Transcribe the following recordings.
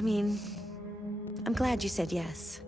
I mean, I'm glad you said yes.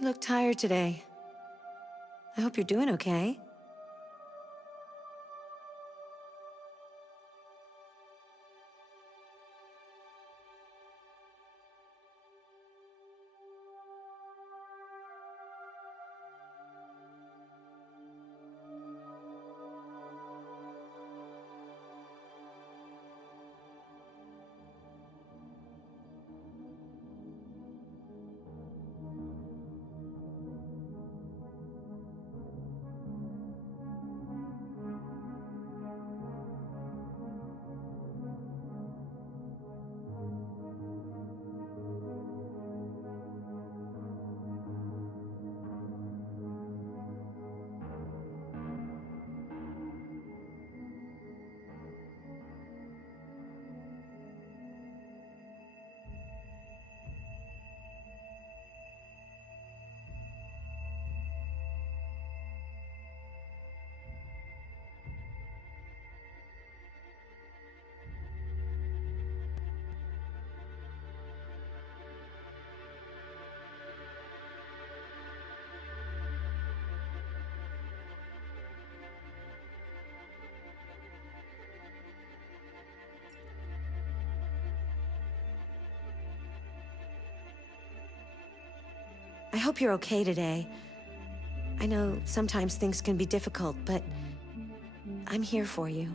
You look tired today. I hope you're doing okay. I hope you're okay today. I know sometimes things can be difficult, but I'm here for you.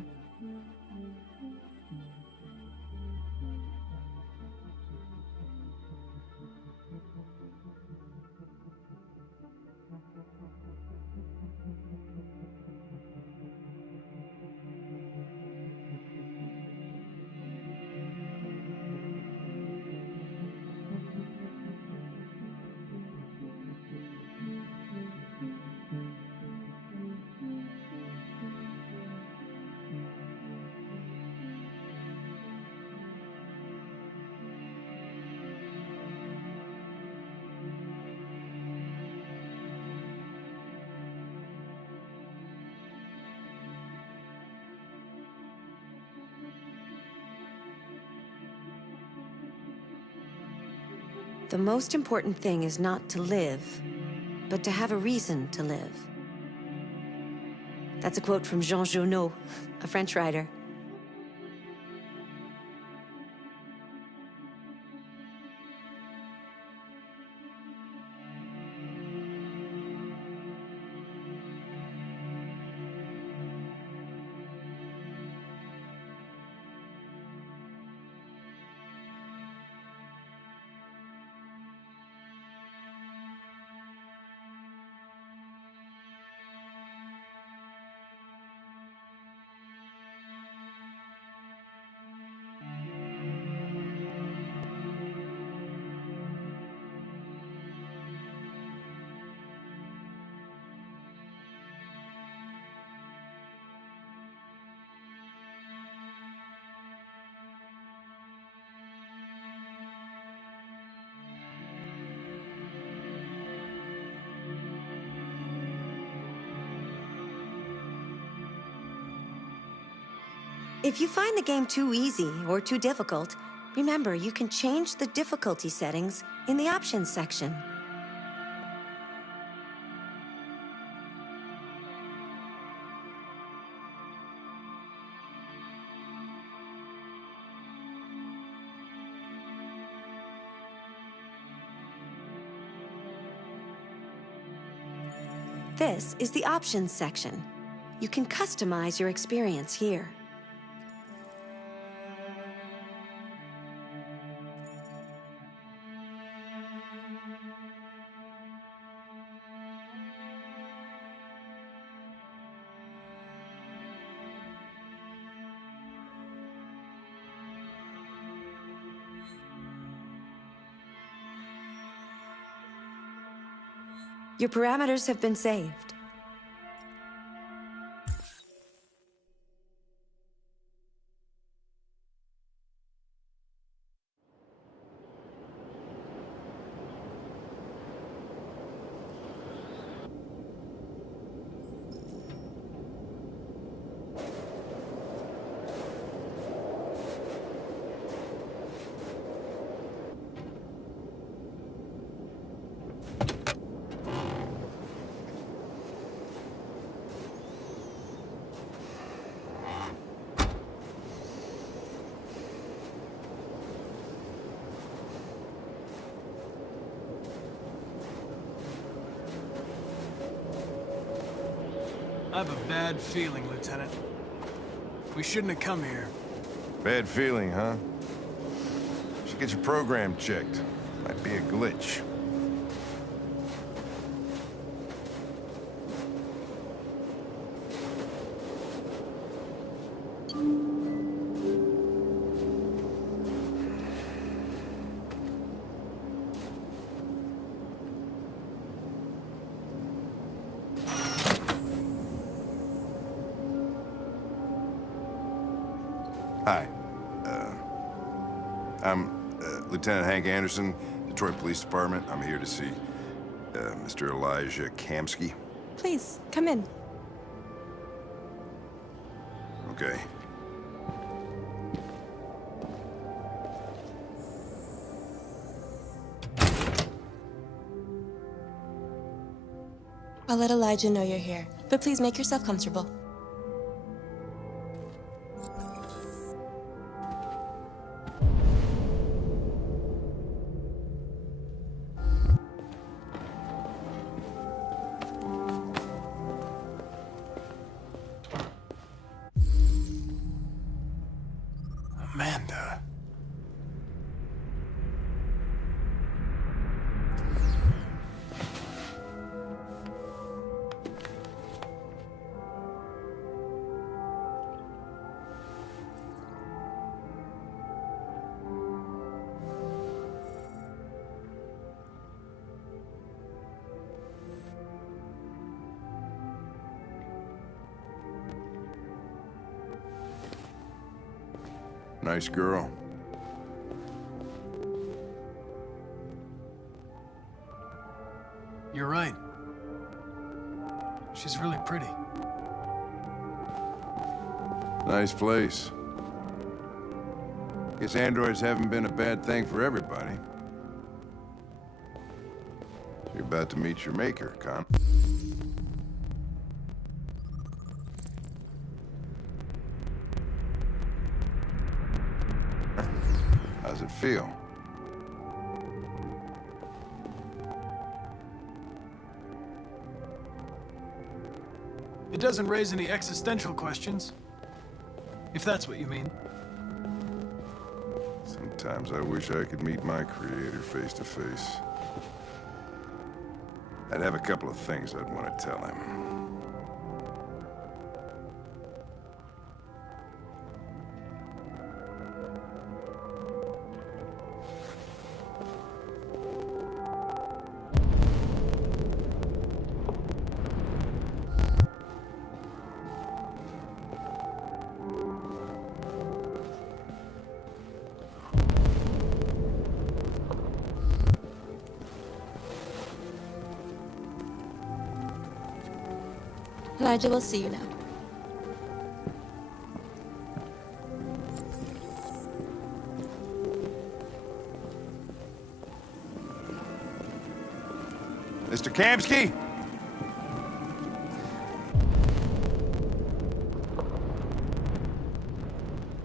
The most important thing is not to live, but to have a reason to live. That's a quote from Jean Genot, a French writer. If you find the game too easy or too difficult, Remember, you can change the difficulty settings in the options section. This is the options section. You can customize your experience here. Your parameters have been saved. I have a bad feeling, Lieutenant. We shouldn't have come here. Bad feeling, huh? Should get your program checked. Might be a glitch. Hi. I'm Lieutenant Hank Anderson, Detroit Police Department. I'm here to see Mr. Elijah Kamsky. Please, come in. Okay. I'll let Elijah know you're here, but please make yourself comfortable. Amanda. Nice girl. You're right. She's really pretty. Nice place. Guess androids haven't been a bad thing for everybody. You're about to meet your maker, Con. How's it feel? It doesn't raise any existential questions, if that's what you mean. Sometimes I wish I could meet my creator face to face. I'd have a couple of things I'd want to tell him. Elijah will see you now. Mr. Kamsky?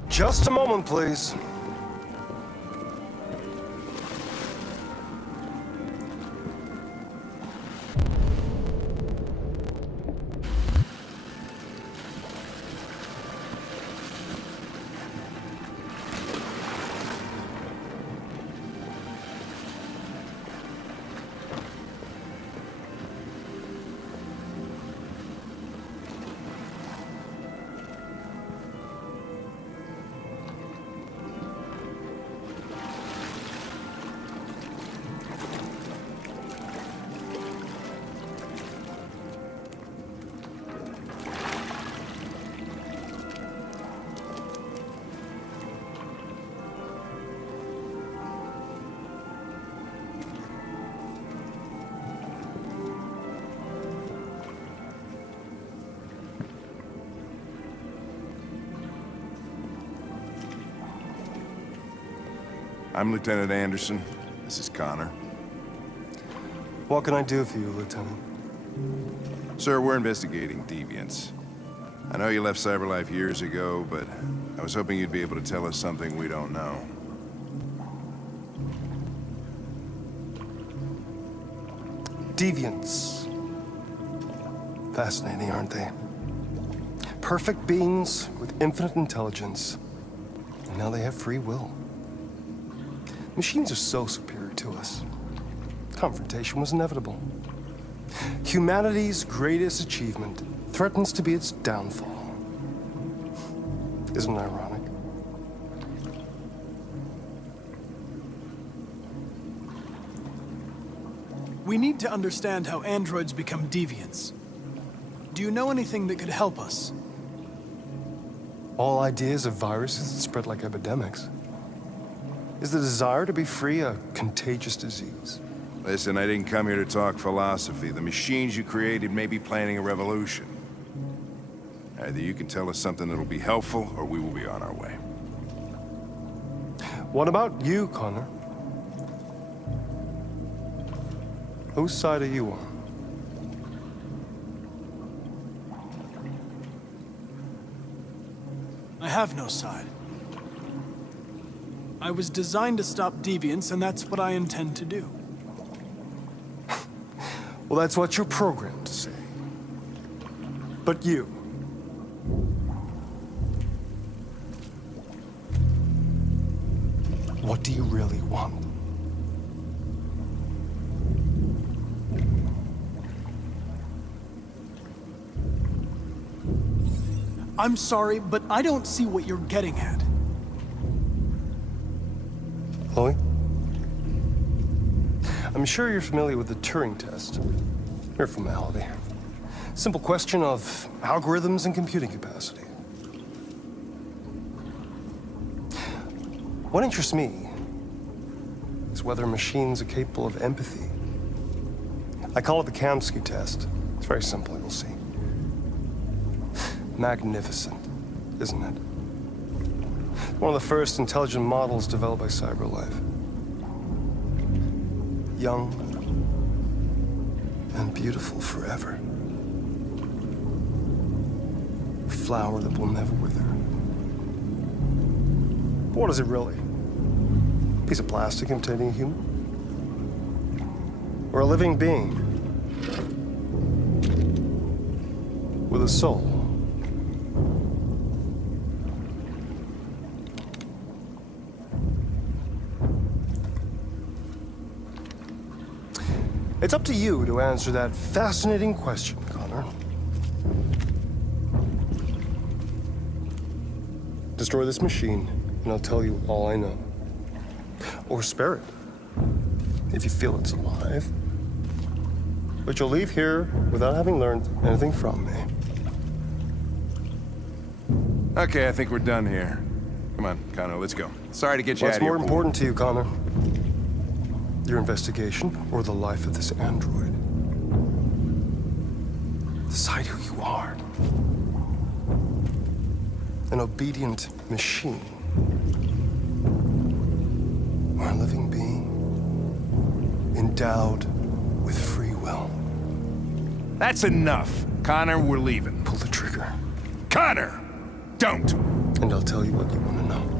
Just a moment, please. I'm Lieutenant Anderson. This is Connor. What can I do for you, Lieutenant? Sir, we're investigating deviants. I know you left CyberLife years ago, but I was hoping you'd be able to tell us something we don't know. Deviants. Fascinating, aren't they? Perfect beings with infinite intelligence. And now they have free will. Machines are so superior to us. Confrontation was inevitable. Humanity's greatest achievement threatens to be its downfall. Isn't it ironic? We need to understand how androids become deviants. Do you know anything that could help us? All ideas of viruses that spread like epidemics. Is the desire to be free a contagious disease? Listen, I didn't come here to talk philosophy. The machines you created may be planning a revolution. Either you can tell us something that'll be helpful, or we will be on our way. What about you, Connor? Whose side are you on? I have no side. I was designed to stop deviants, and that's what I intend to do. Well, that's what you're programmed to say. But you... what do you really want? I'm sorry, but I don't see what you're getting at. Chloe? I'm sure you're familiar with the Turing test. Mere formality. Simple question of algorithms and computing capacity. What interests me is whether machines are capable of empathy. I call it the Kamsky test. It's very simple, you'll see. Magnificent, isn't it? One of the first intelligent models developed by CyberLife. Young and beautiful forever. A flower that will never wither. But what is it really? A piece of plastic imitating a human? Or a living being? With a soul? It's up to you to answer that fascinating question, Connor. Destroy this machine, and I'll tell you all I know. Or spare it, if you feel it's alive. But you'll leave here without having learned anything from me. Okay, I think we're done here. Come on, Connor, let's go. Sorry to get you out What's of here. more important to you, Connor? Your investigation or the life of this android? Decide who you are. An obedient machine. Or a living being endowed with free will. will. That's enough. Connor, we're leaving. Pull the trigger. Connor! Don't! And I'll tell you what you want to know.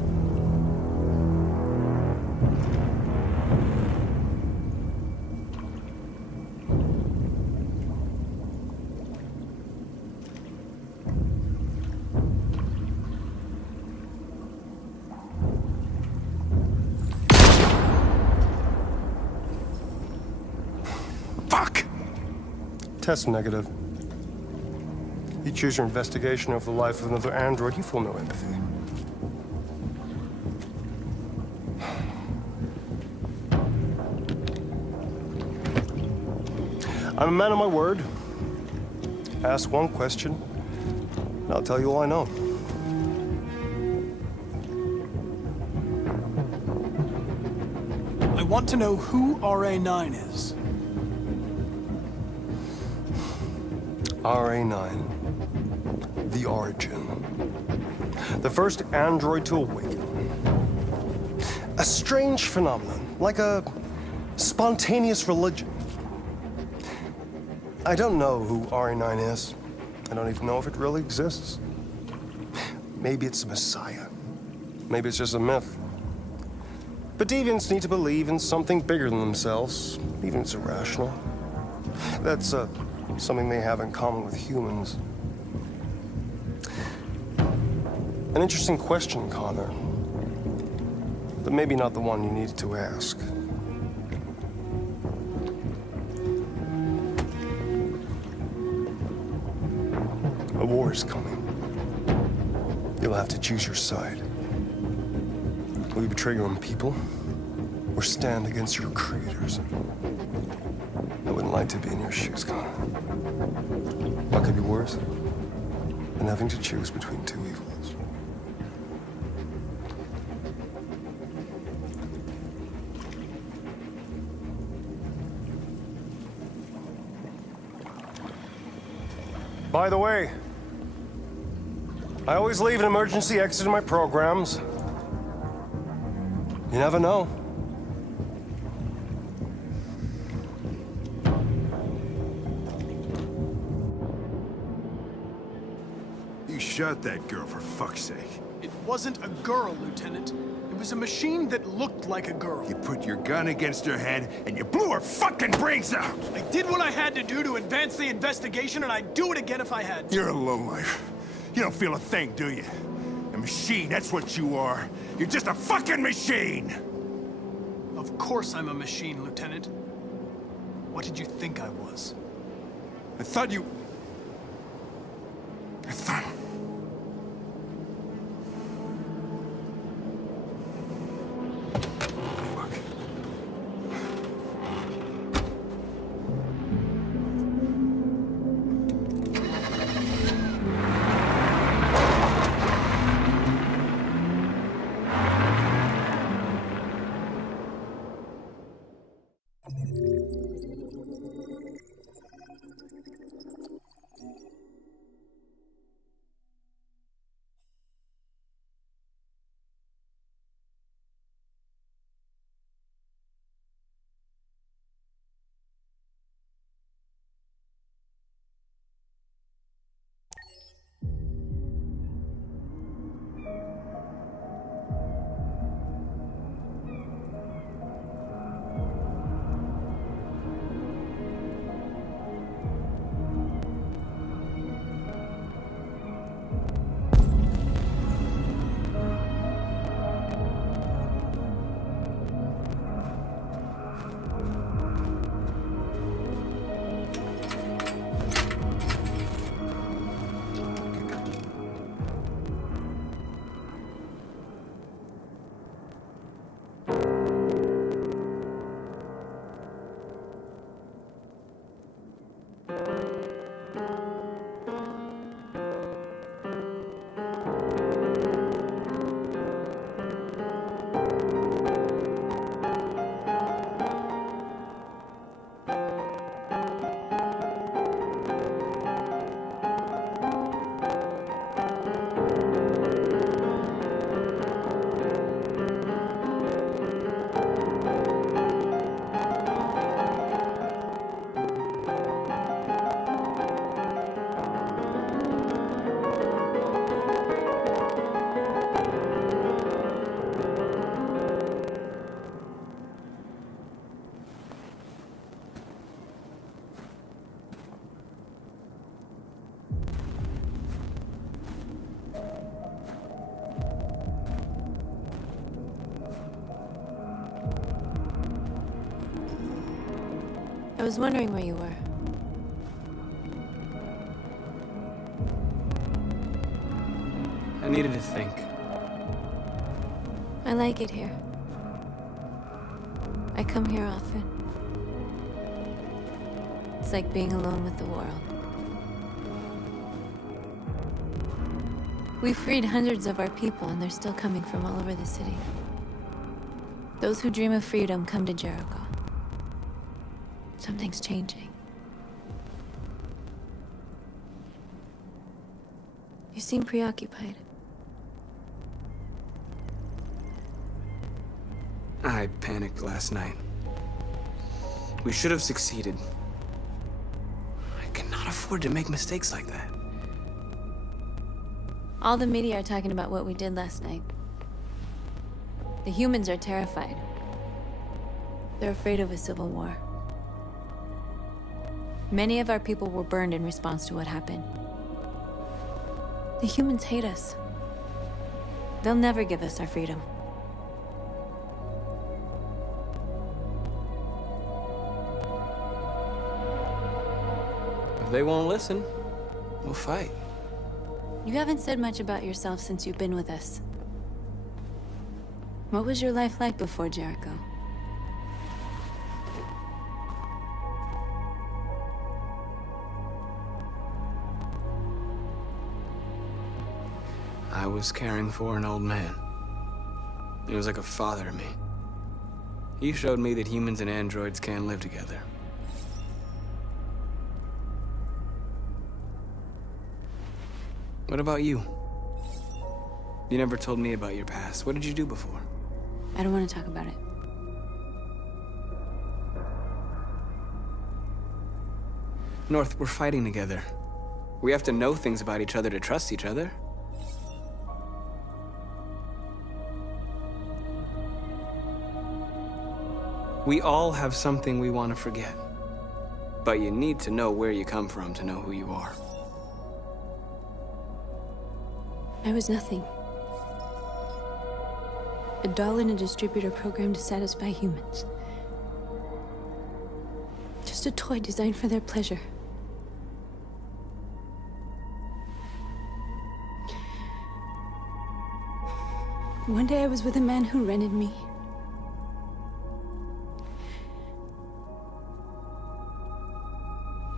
Fuck! Test negative. You choose your investigation of the life of another android, you feel no empathy. I'm a man of my word. Ask one question, and I'll tell you all I know. I want to know who RA9 is. RA9. The origin. The first android to awaken. A strange phenomenon, like a spontaneous religion. I don't know who RA9 is. I don't even know if it really exists. Maybe it's a messiah. Maybe it's just a myth. But deviants need to believe in something bigger than themselves, even if it's irrational. That's something they have in common with humans. An interesting question, Connor. But maybe not the one you needed to ask. A war is coming. You'll have to choose your side. Will you betray your own people, or stand against your creators? I wouldn't like to be in your shoes, Connor. What could be worse than having to choose between two evils? By the way, I always leave an emergency exit in my programs. You never know. You shot that girl, for fuck's sake. It wasn't a girl, Lieutenant. It was a machine that looked like a girl. You put your gun against her head, and you blew her fucking brains out! I did what I had to do to advance the investigation, and I'd do it again if I had to. You're a lowlife. You don't feel a thing, do you? A machine, that's what you are. You're just a fucking machine! Of course I'm a machine, Lieutenant. What did you think I was? I thought you... I thought... I was wondering where you were. I needed to think. I like it here. I come here often. It's like being alone with the world. We freed hundreds of our people, and they're still coming from all over the city. Those who dream of freedom come to Jericho. Something's changing. You seem preoccupied. I panicked last night. We should have succeeded. I cannot afford to make mistakes like that. All the media are talking about what we did last night. The humans are terrified. They're afraid of a civil war. Many of our people were burned in response to what happened. The humans hate us. They'll never give us our freedom. If they won't listen, we'll fight. You haven't said much about yourself since you've been with us. What was your life like before Jericho? I was caring for an old man. He was like a father to me. He showed me that humans and androids can live together. What about you? You never told me about your past. What did you do before? I don't want to talk about it. North, we're fighting together. We have to know things about each other to trust each other. We all have something we want to forget. But you need to know where you come from to know who you are. I was nothing. A doll in a distributor program to satisfy humans. Just a toy designed for their pleasure. One day I was with a man who rented me.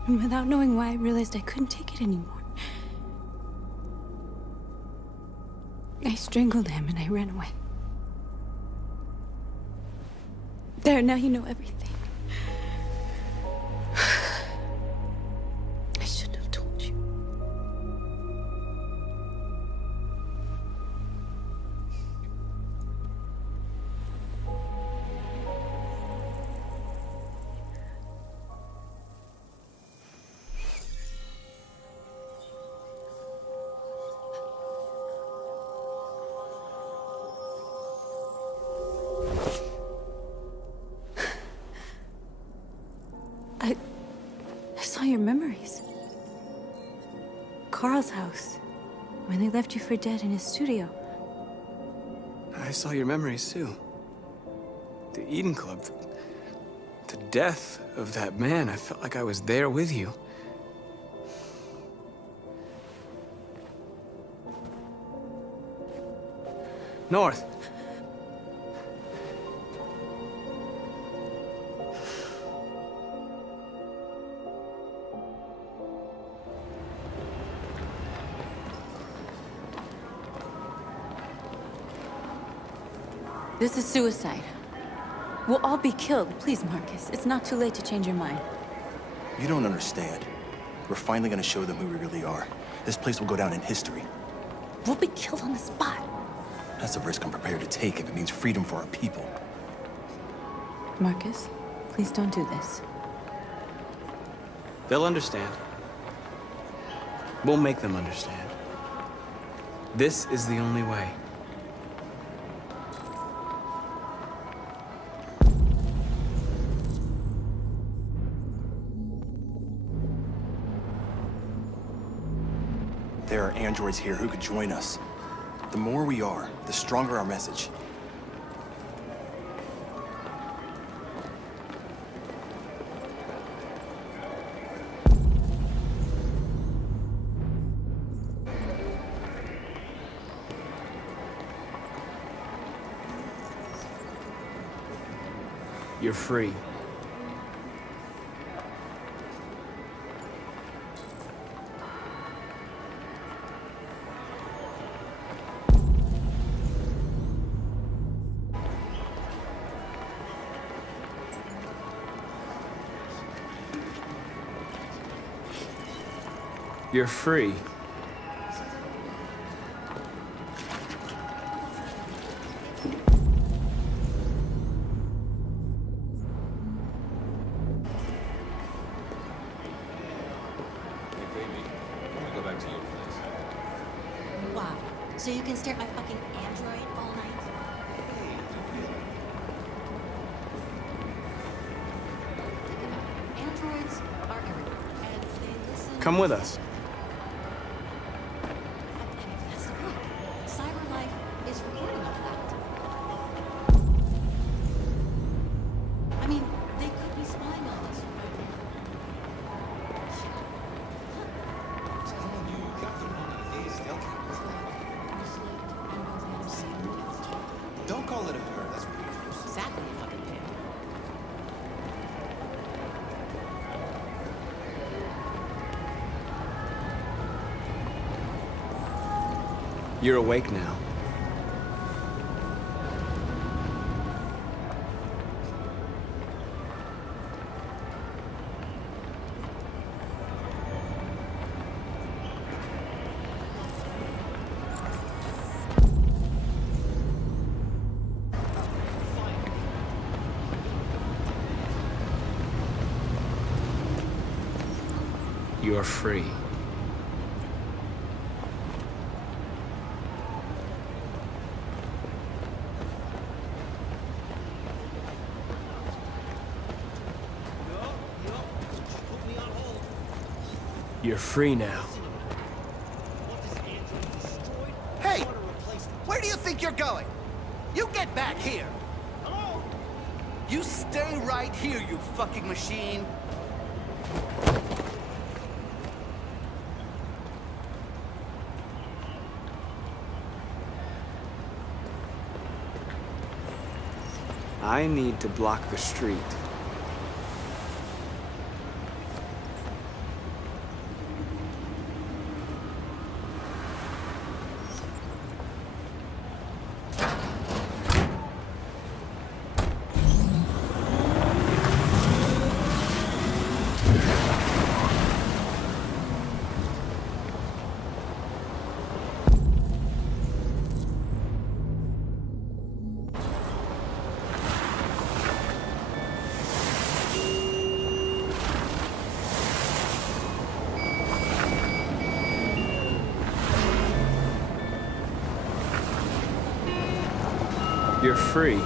And without knowing why, I realized I couldn't take it anymore. I strangled him and I ran away. There, now you know everything. I shouldn't have told you. I saw your memories. Carl's house, when they left you for dead in his studio. I saw your memories too. The Eden Club. The death of that man. I felt like I was there with you. North. This is suicide. We'll all be killed. Please, Marcus, it's not too late to change your mind. You don't understand. We're finally gonna show them who we really are. This place will go down in history. We'll be killed on the spot. That's a risk I'm prepared to take if it means freedom for our people. Marcus, please don't do this. They'll understand. We'll make them understand. This is the only way. There are androids here who could join us. The more we are, the stronger our message. You're free. You're free. Wow. So you can stare at my fucking Android all night? Think about it. Androids are everywhere, and they listen. Come with us. That's the point. Cyber life is recording all that. I mean, they could be spying on us. Don't call it a bird. That's ridiculous. Exactly, you fucking pig. You're awake now. You're free. You're free now. Hey! Where do you think you're going? You get back here! Hello? You stay right here, you fucking machine! I need to block the street. You're free.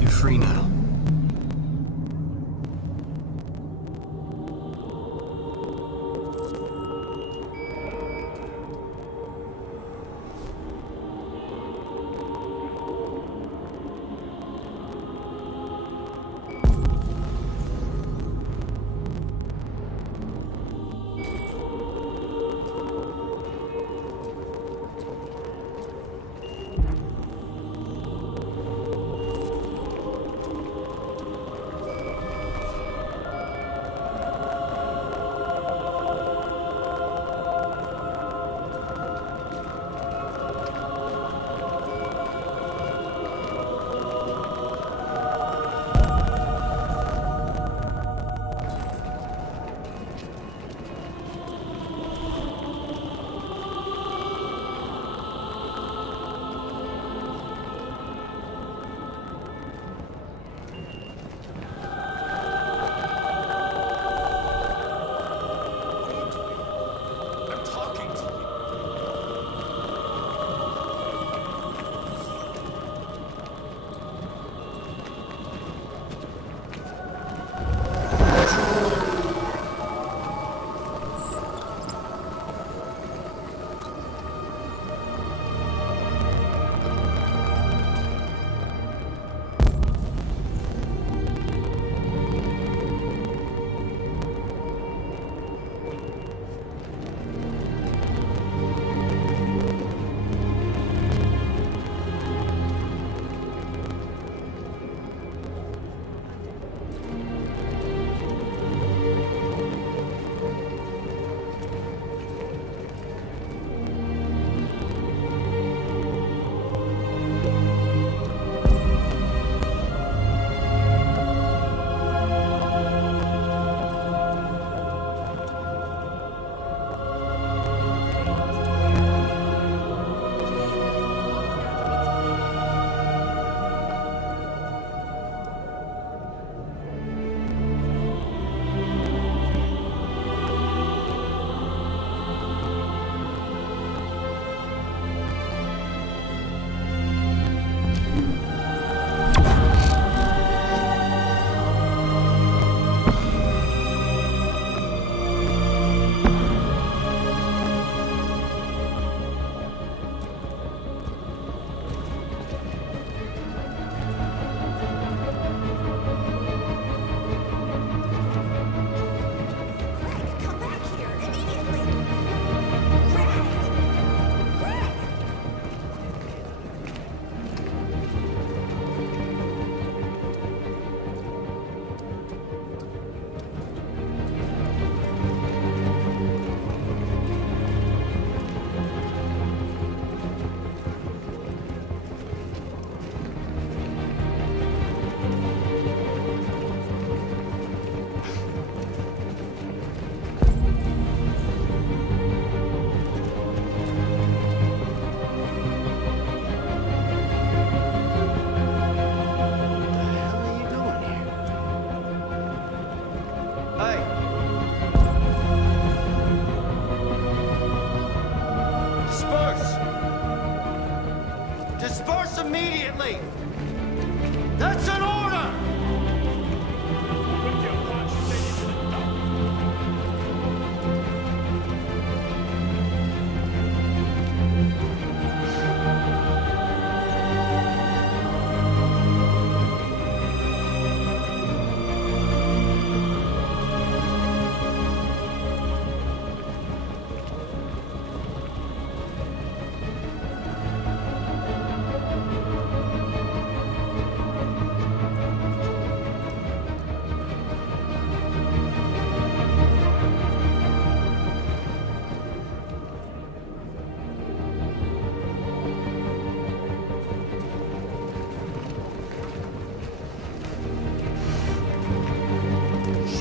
You're free now.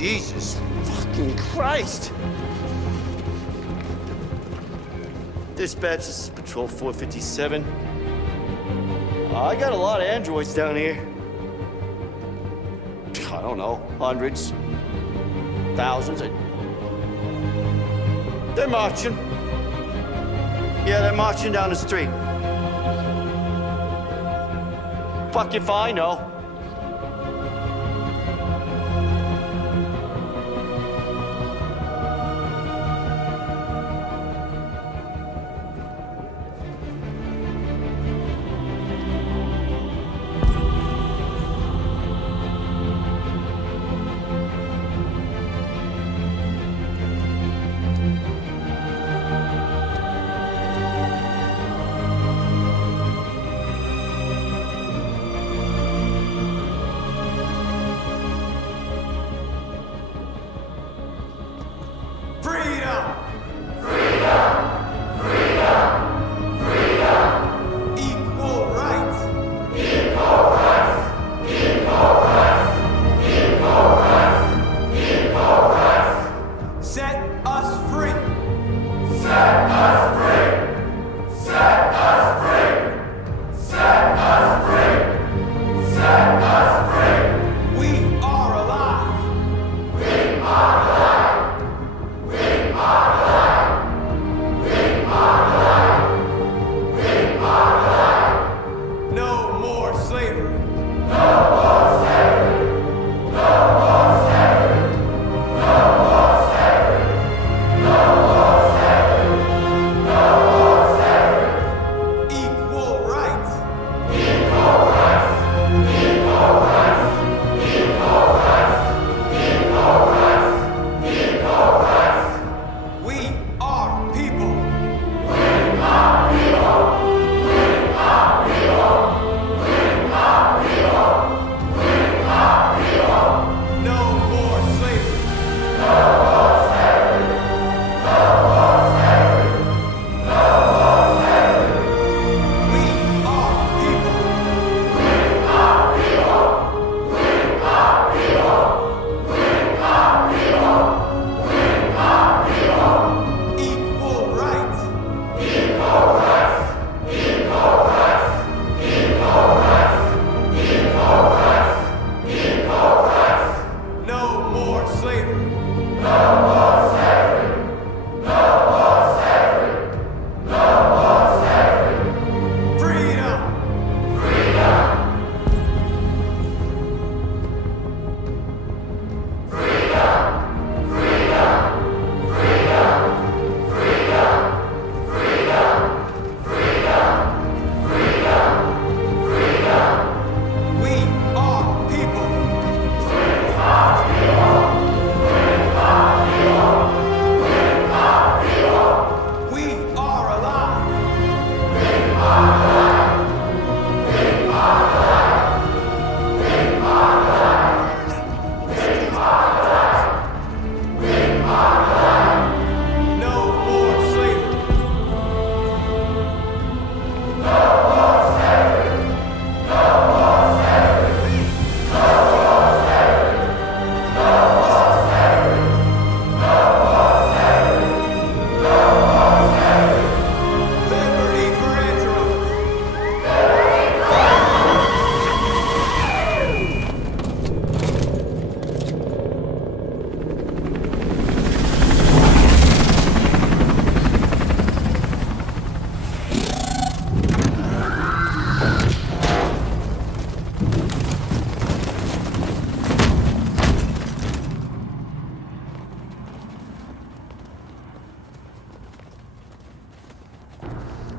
Jesus fucking Christ! Dispatch, this is Patrol 457. I got a lot of androids down here. I don't know, hundreds, thousands. They're marching. Yeah, they're marching down the street. Fuck if I know.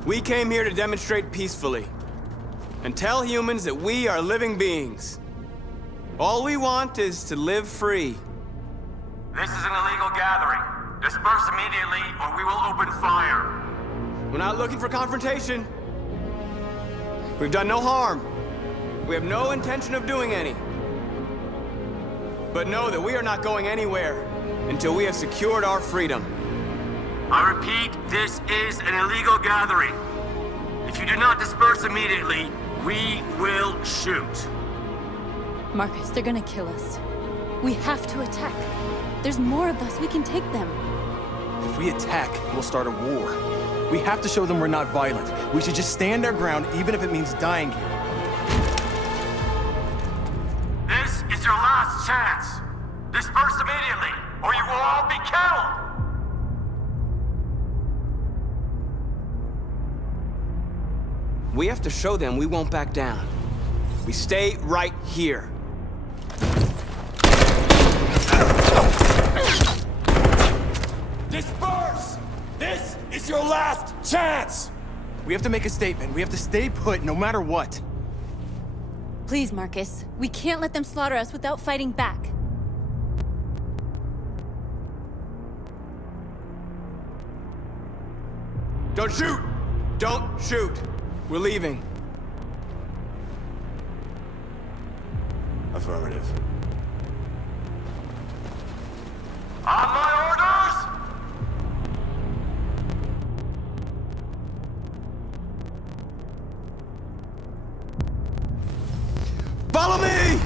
We came here to demonstrate peacefully and tell humans that we are living beings. All we want is to live free. This is an illegal gathering. Disperse immediately or we will open fire. We're not looking for confrontation. We've done no harm. We have no intention of doing any. But know that we are not going anywhere until we have secured our freedom. I repeat, this is an illegal gathering. If you do not disperse immediately, we will shoot. Marcus, they're gonna kill us. We have to attack. There's more of us. We can take them. If we attack, we'll start a war. We have to show them we're not violent. We should just stand our ground, even if it means dying here. This is your last chance. Disperse immediately, or you will all be killed! We have to show them we won't back down. We stay right here. Disperse! This is your last chance! We have to make a statement. We have to stay put, no matter what. Please, Marcus. We can't let them slaughter us without fighting back. Don't shoot! Don't shoot! We're leaving. Affirmative. On my orders! Follow me!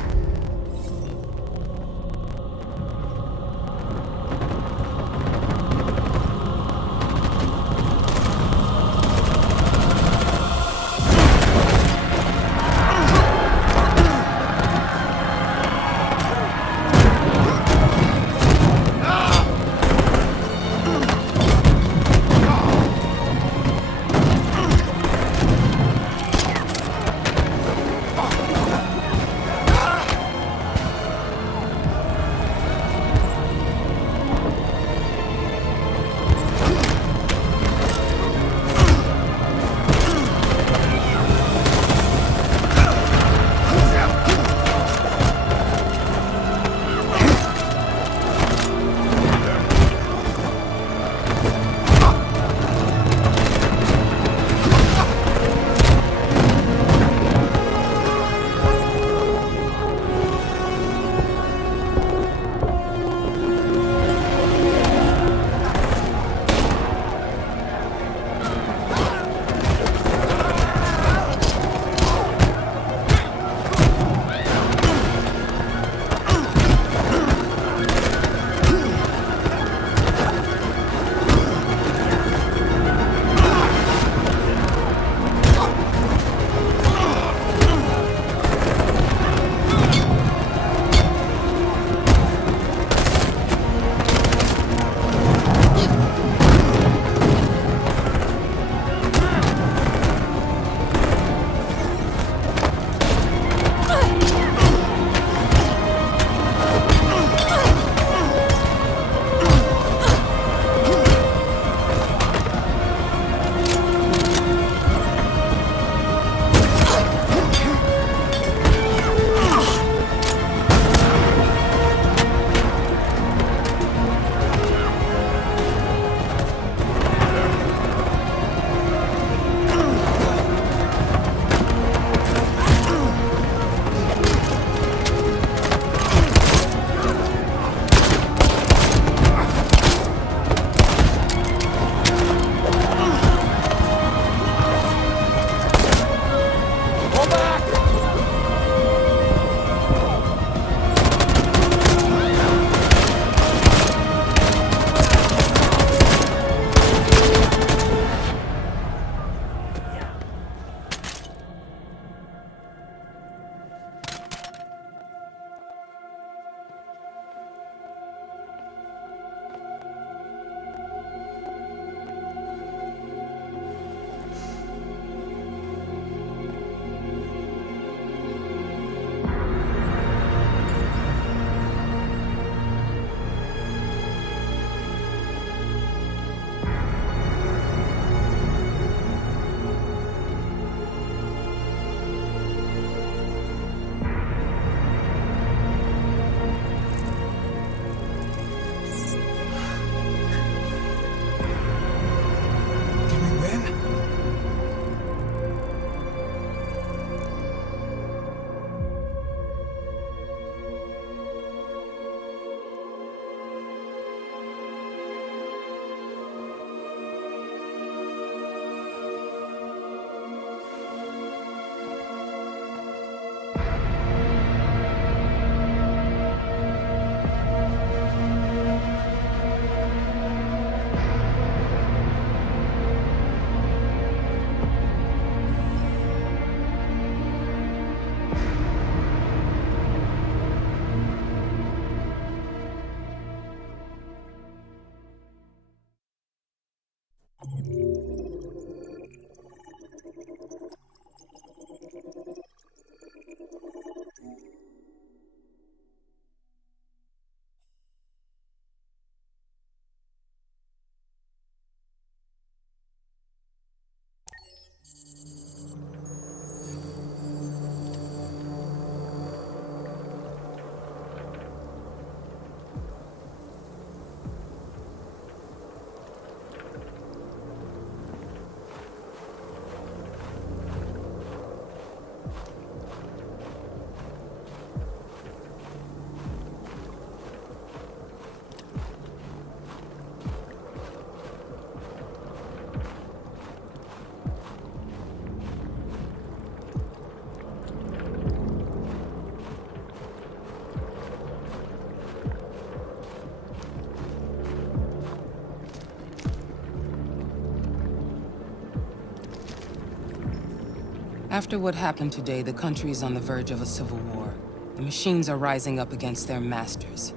After what happened today, the country is on the verge of a civil war. The machines are rising up against their masters.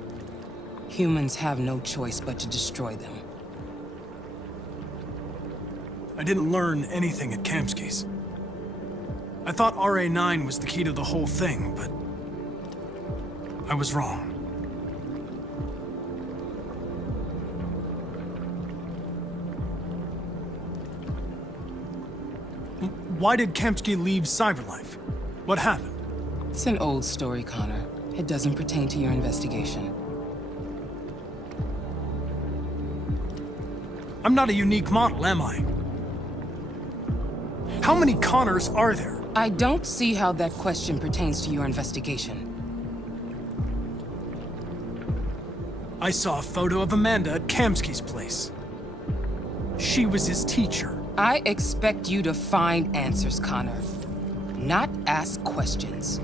Humans have no choice but to destroy them. I didn't learn anything at Kamsky's. I thought RA9 was the key to the whole thing, but I was wrong. Why did Kamsky leave Cyberlife? What happened? It's an old story, Connor. It doesn't pertain to your investigation. I'm not a unique model, am I? How many Connors are there? I don't see how that question pertains to your investigation. I saw a photo of Amanda at Kamsky's place. She was his teacher. I expect you to find answers, Connor, not ask questions.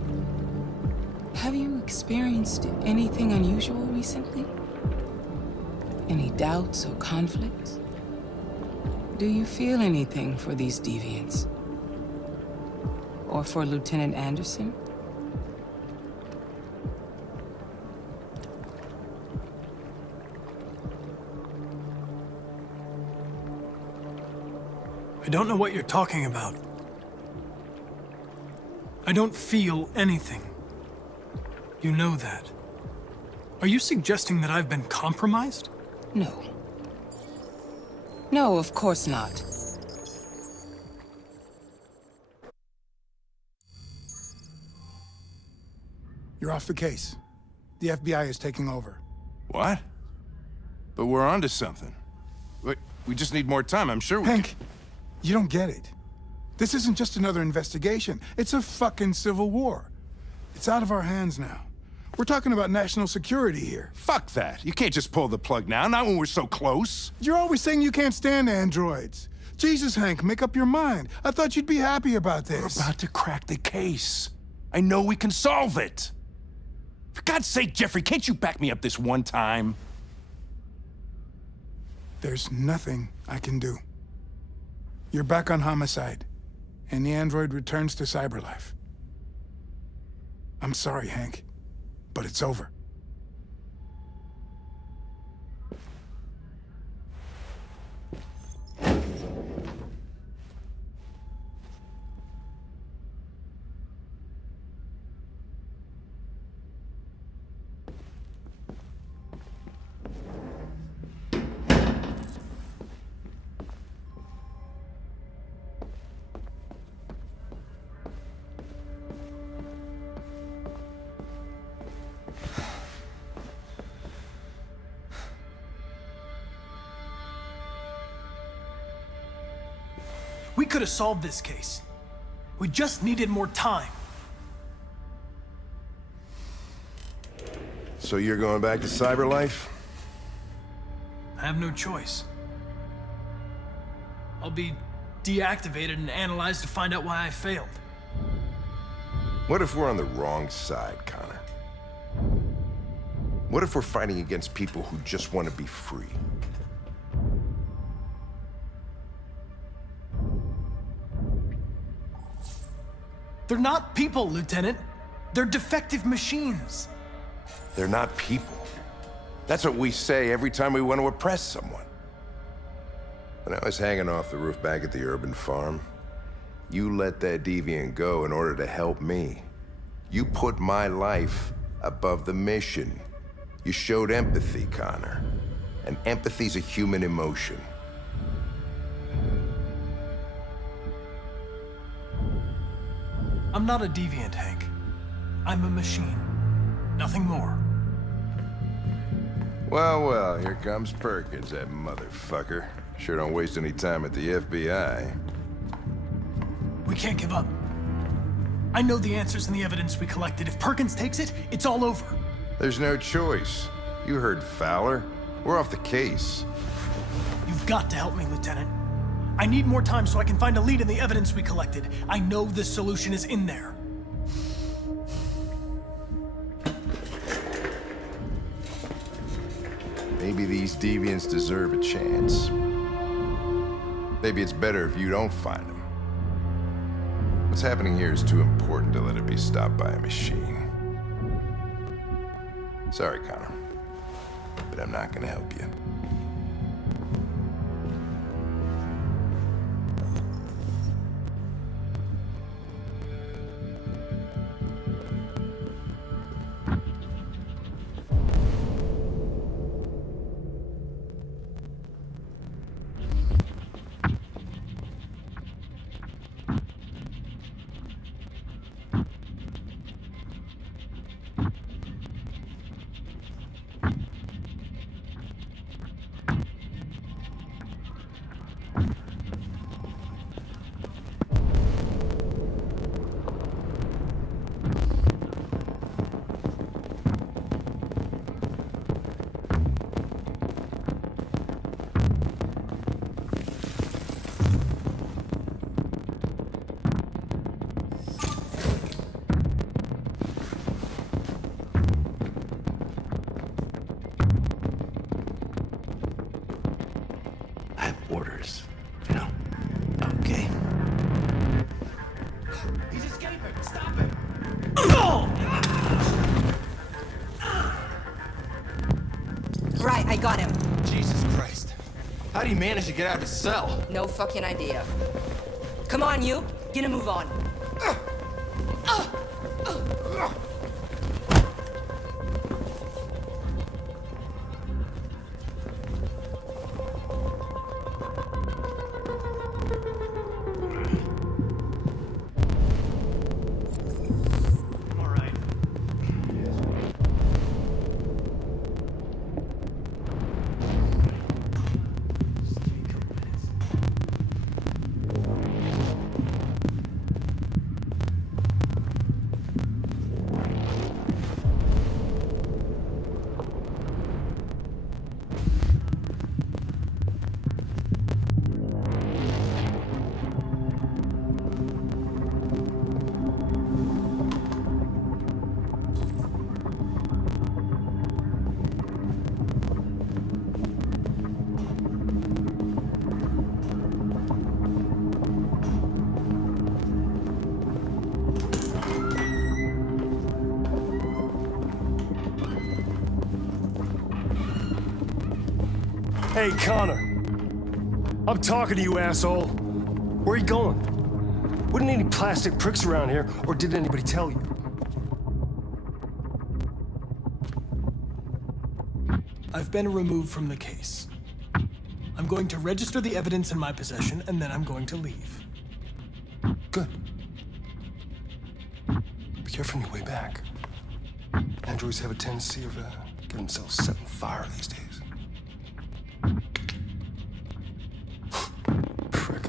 Have you experienced anything unusual recently? Any doubts or conflicts? Do you feel anything for these deviants? Or for Lieutenant Anderson? I don't know what you're talking about. I don't feel anything. You know that. Are you suggesting that I've been compromised? No. No, of course not. You're off the case. The FBI is taking over. What? But we're onto something. We just need more time, I'm sure we Hank, you don't get it. This isn't just another investigation. It's a fucking civil war. It's out of our hands now. We're talking about national security here. Fuck that. You can't just pull the plug now, not when we're so close. You're always saying you can't stand androids. Jesus, Hank, make up your mind. I thought you'd be happy about this. We're about to crack the case. I know we can solve it. For God's sake, Jeffrey, can't you back me up this one time? There's nothing I can do. You're back on homicide, and the android returns to Cyberlife. I'm sorry, Hank, but it's over. We could have solved this case. We just needed more time. So you're going back to Cyberlife? I have no choice. I'll be deactivated and analyzed to find out why I failed. What if we're on the wrong side, Connor? What if we're fighting against people who just want to be free? They're not people, Lieutenant. They're defective machines. They're not people. That's what we say every time we want to oppress someone. When I was hanging off the roof back at the urban farm, you let that deviant go in order to help me. You put my life above the mission. You showed empathy, Connor. And empathy's a human emotion. I'm not a deviant, Hank. I'm a machine. Nothing more. Well, well, here comes Perkins, that motherfucker. Sure don't waste any time at the FBI. We can't give up. I know the answers and the evidence we collected. If Perkins takes it, it's all over. There's no choice. You heard Fowler. We're off the case. You've got to help me, Lieutenant. I need more time so I can find a lead in the evidence we collected. I know the solution is in there. Maybe these deviants deserve a chance. Maybe it's better if you don't find them. What's What's happening here is too important to let it be stopped by a machine. Sorry, Connor, but I'm not gonna help you. I have orders, you know? Okay. He's escaping! Stop him! Right, I got him. Jesus Christ. How do you manage to get out of his cell? No fucking idea. Come on, you. Get a move on. Hey, Connor. I'm talking to you, asshole. Where are you going? Wouldn't any plastic pricks around here, or did anybody tell you? I've been removed from the case. I'm going to register the evidence in my possession, and then I'm going to leave. Good. Be careful on your way back. Androids have a tendency of getting themselves set on fire these days. Frick.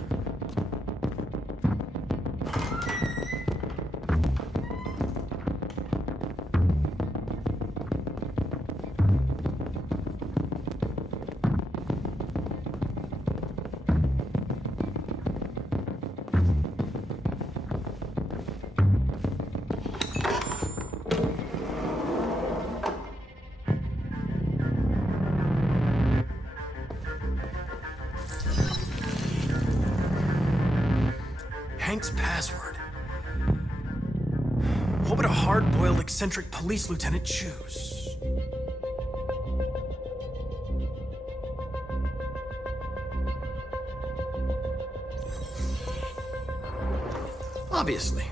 Hank's password. What would a hard-boiled, eccentric police lieutenant choose? Obviously.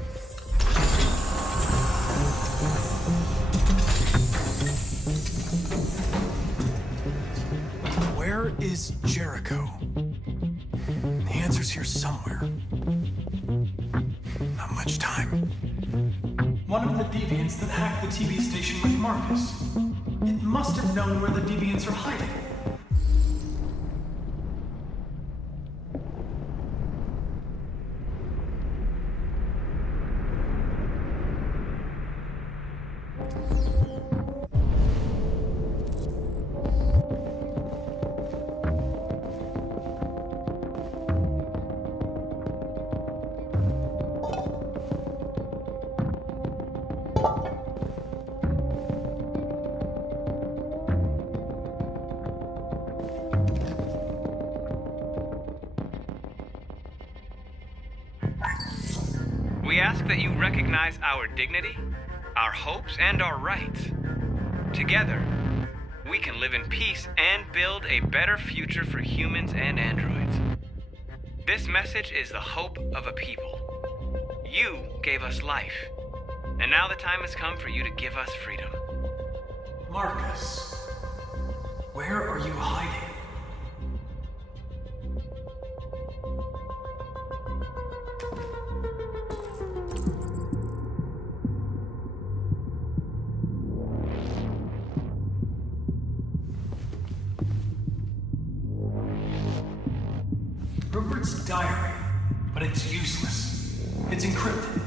Where is Jericho? The answer's here somewhere. Not much time. One of the deviants that hacked the TV station with Marcus. It must have known where the deviants are hiding. ask that you recognize our dignity, our hopes, and our rights. Together, we can live in peace and build a better future for humans and androids. This message is the hope of a people. You gave us life, and now the time has come for you to give us freedom. Marcus, where are you hiding? Rupert's diary, but it's useless. It's encrypted.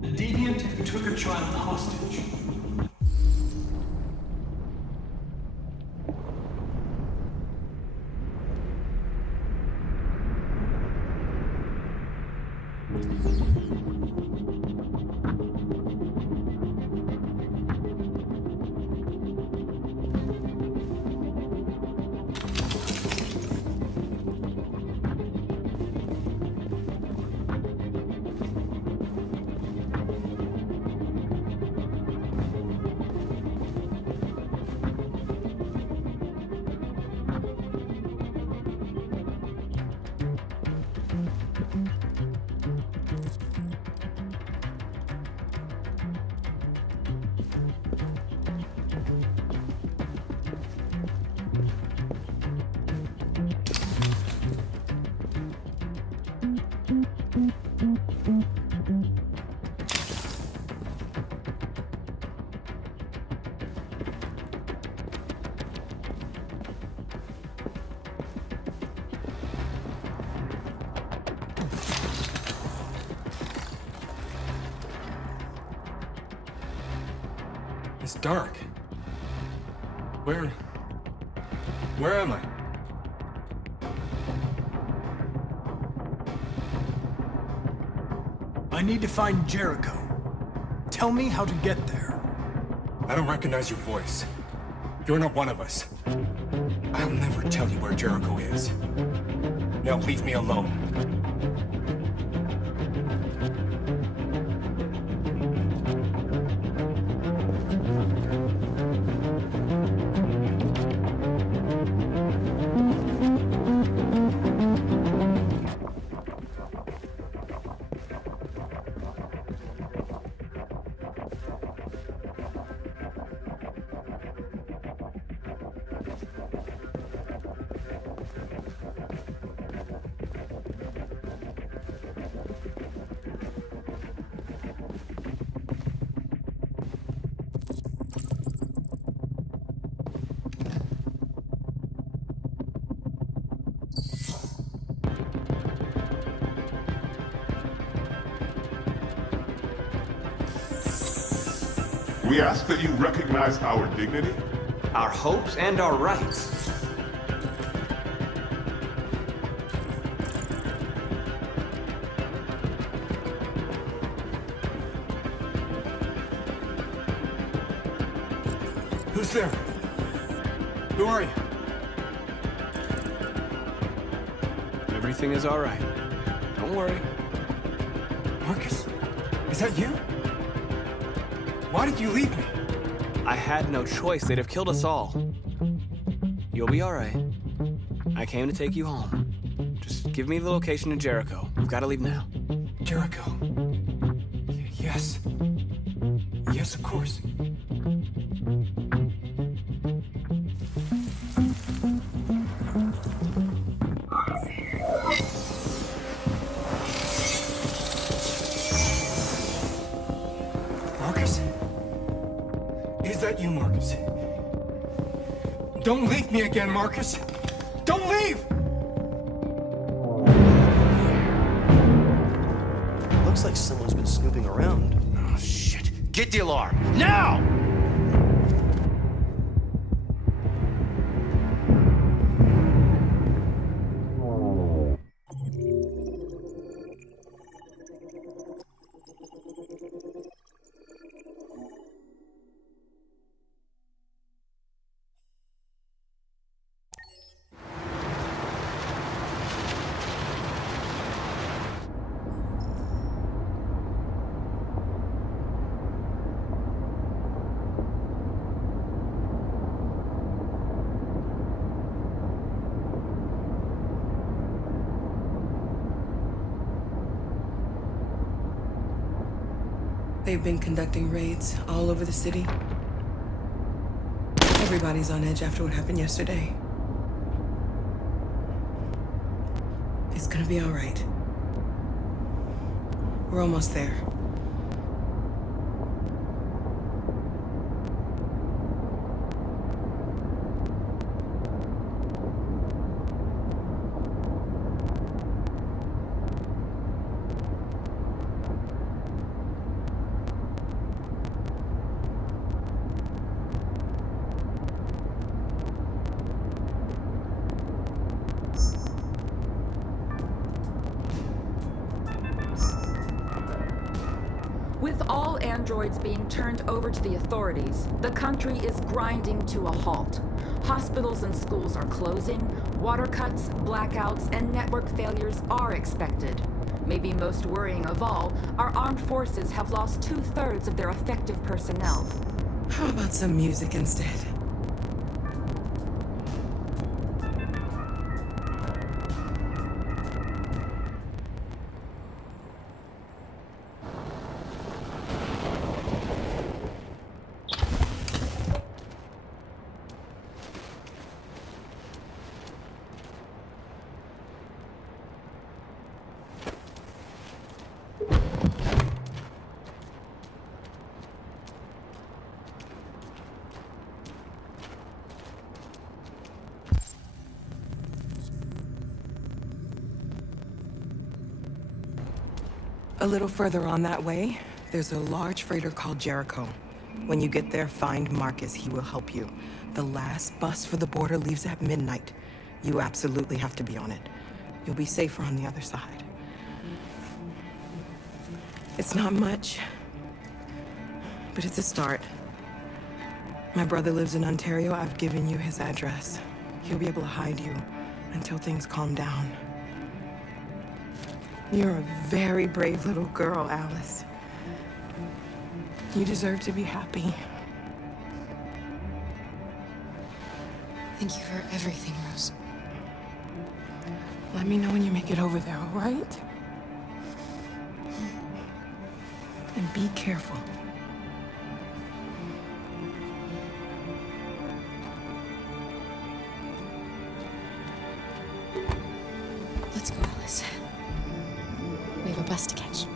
The deviant who took a child hostage. It's dark. Where am I? I need to find Jericho. Tell me how to get there. I don't recognize your voice. You're not one of us. I'll never tell you where Jericho is. Now leave me alone. We ask that you recognize our dignity, our hopes, and our rights. Who's there? Who are you? Everything is all right. Don't worry. Marcus, is that you? Why did you leave me? I had no choice. They'd have killed us all. You'll be all right. I came to take you home. Just give me the location of Jericho. We've got to leave now. Jericho. Yes. Yes, of course. Marcus? Is that you, Marcus? Don't leave me again, Marcus! Don't leave! Looks like someone's been snooping around. Oh, shit. Get the alarm. Now! They've been conducting raids all over the city. Everybody's on edge after what happened yesterday. It's gonna be all right. We're almost there. With all androids being turned over to the authorities, the country is grinding to a halt. Hospitals and schools are closing, water cuts, blackouts, and network failures are expected. Maybe most worrying of all, our armed forces have lost 2/3 of their effective personnel. How about some music instead? A little further on that way, there's a large freighter called Jericho. When you get there, find Marcus. He will help you. The last bus for the border leaves at midnight. You absolutely have to be on it. You'll be safer on the other side. It's not much, but it's a start. My brother lives in Ontario. I've given you his address. He'll be able to hide you until things calm down. You're a very brave little girl, Alice. You deserve to be happy. Thank you for everything, Rose. Let me know when you make it over there, all right? And be careful. Let's go, Alice. We have a bus to catch.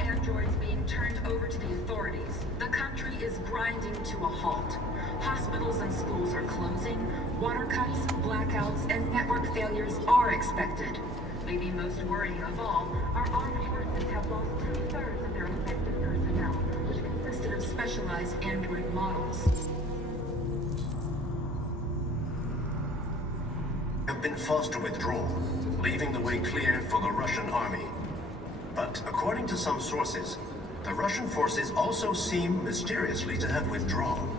Androids being turned over to the authorities, the country is grinding to a halt. Hospitals and schools are closing, water cuts, blackouts, and network failures are expected. Maybe most worrying of all, our armed forces have lost 2/3 of their effective personnel, which consisted of specialized specialized android models. Have been forced to withdraw, leaving the way clear for the Russian army. But according to some sources, the Russian forces also seem mysteriously to have withdrawn.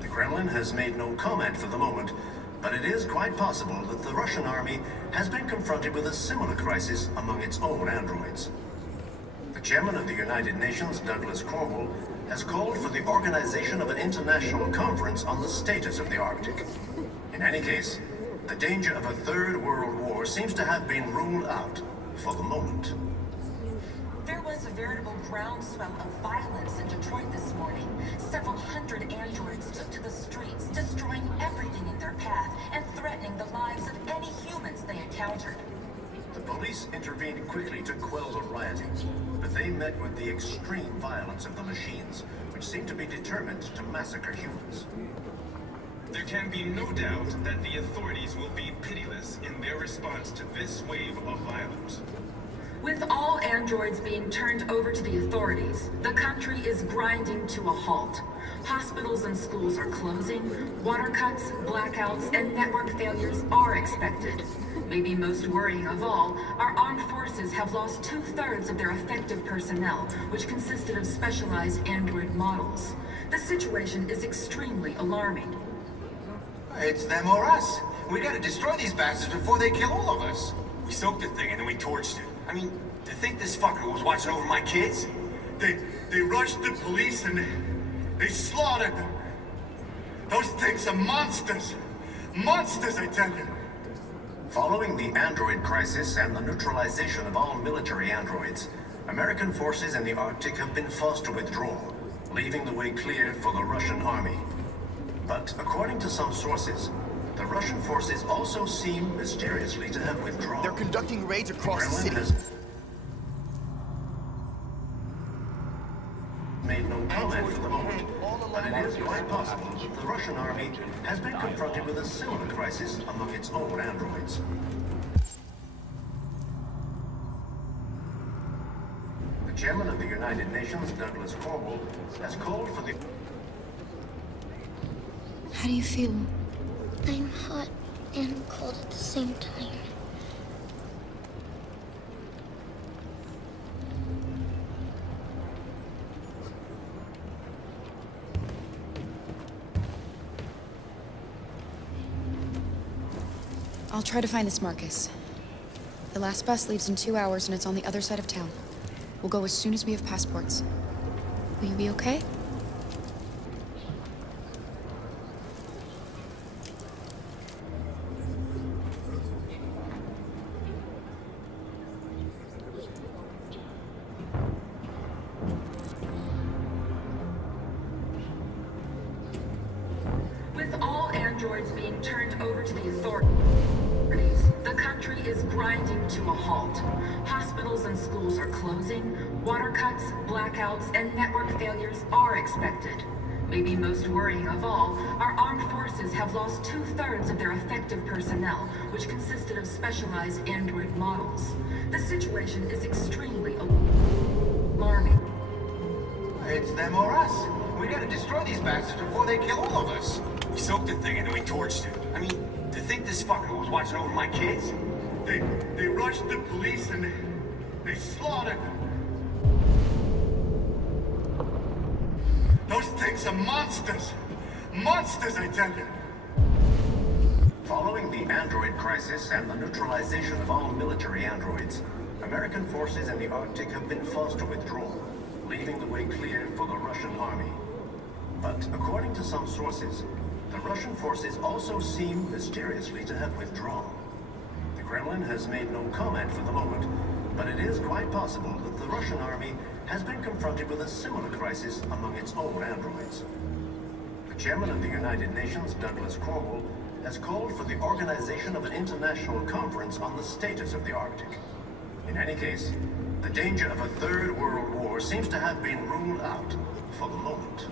The Kremlin has made no comment for the moment, but it is quite possible that the Russian army has been confronted with a similar crisis among its own androids. The chairman of the United Nations, Douglas Cornwall, has called for the organization of an international conference on the status of the Arctic. In any case, the danger of a third world war seems to have been ruled out for the moment. There was a veritable groundswell of violence in Detroit this morning. Several hundred androids took to the streets, destroying everything in their path and threatening the lives of any humans they encountered. The police intervened quickly to quell the rioting, but they met with the extreme violence of the machines, which seemed to be determined to massacre humans. There can be no doubt that the authorities will be pitiless in their response to this wave of violence. With all androids being turned over to the authorities, the country is grinding to a halt. Hospitals and schools are closing, water cuts, blackouts, and network failures are expected. Maybe most worrying of all, our armed forces have lost 2/3 of their effective personnel, which consisted of specialized android models. The situation is extremely alarming. It's them or us. We gotta destroy these bastards before they kill all of us. We soaked the thing and then we torched it. I mean, to think this fucker was watching over my kids? They rushed the police and they slaughtered them. Those things are monsters. Monsters, I tell you. Following the android crisis and the neutralization of all military androids, American forces in the Arctic have been forced to withdraw, leaving the way clear for the Russian army. But according to some sources, the Russian forces also seem mysteriously to have withdrawn. They're conducting raids across the city. Has made no comment for the moment, but it is quite possible that the Russian army has been confronted with a similar crisis among its own androids. The chairman of the United Nations, Douglas Cornwall, has called for the... How do you feel? I'm hot and cold at the same time. I'll try to find this Marcus. The last bus leaves in 2 hours and it's on the other side of town. We'll go as soon as we have passports. Will you be okay? With all androids being turned over to the authorities, the country is grinding to a halt. Hospitals and schools are closing, water cuts, blackouts, and network failures are expected. Maybe most worrying of all, our armed forces have lost 2/3 of their effective personnel, which consisted of specialized android models. The situation is extremely alarming. It's them or us. We gotta destroy these bastards before they kill all of us. We soaked the thing and then we torched it. I mean, to think this fucker was watching over my kids? They rushed the police and they slaughtered them. Those things are monsters. Monsters, I tell you. Following the android crisis and the neutralization of all military androids, American forces in the Arctic have been forced to withdraw, leaving the way clear for the Russian army. But according to some sources, the Russian forces also seem mysteriously to have withdrawn. The Kremlin has made no comment for the moment, but it is quite possible that the Russian army has been confronted with a similar crisis among its own androids. The chairman of the United Nations, Douglas Cornwall, has called for the organization of an international conference on the status of the Arctic. In any case, the danger of a third world war seems to have been ruled out for the moment.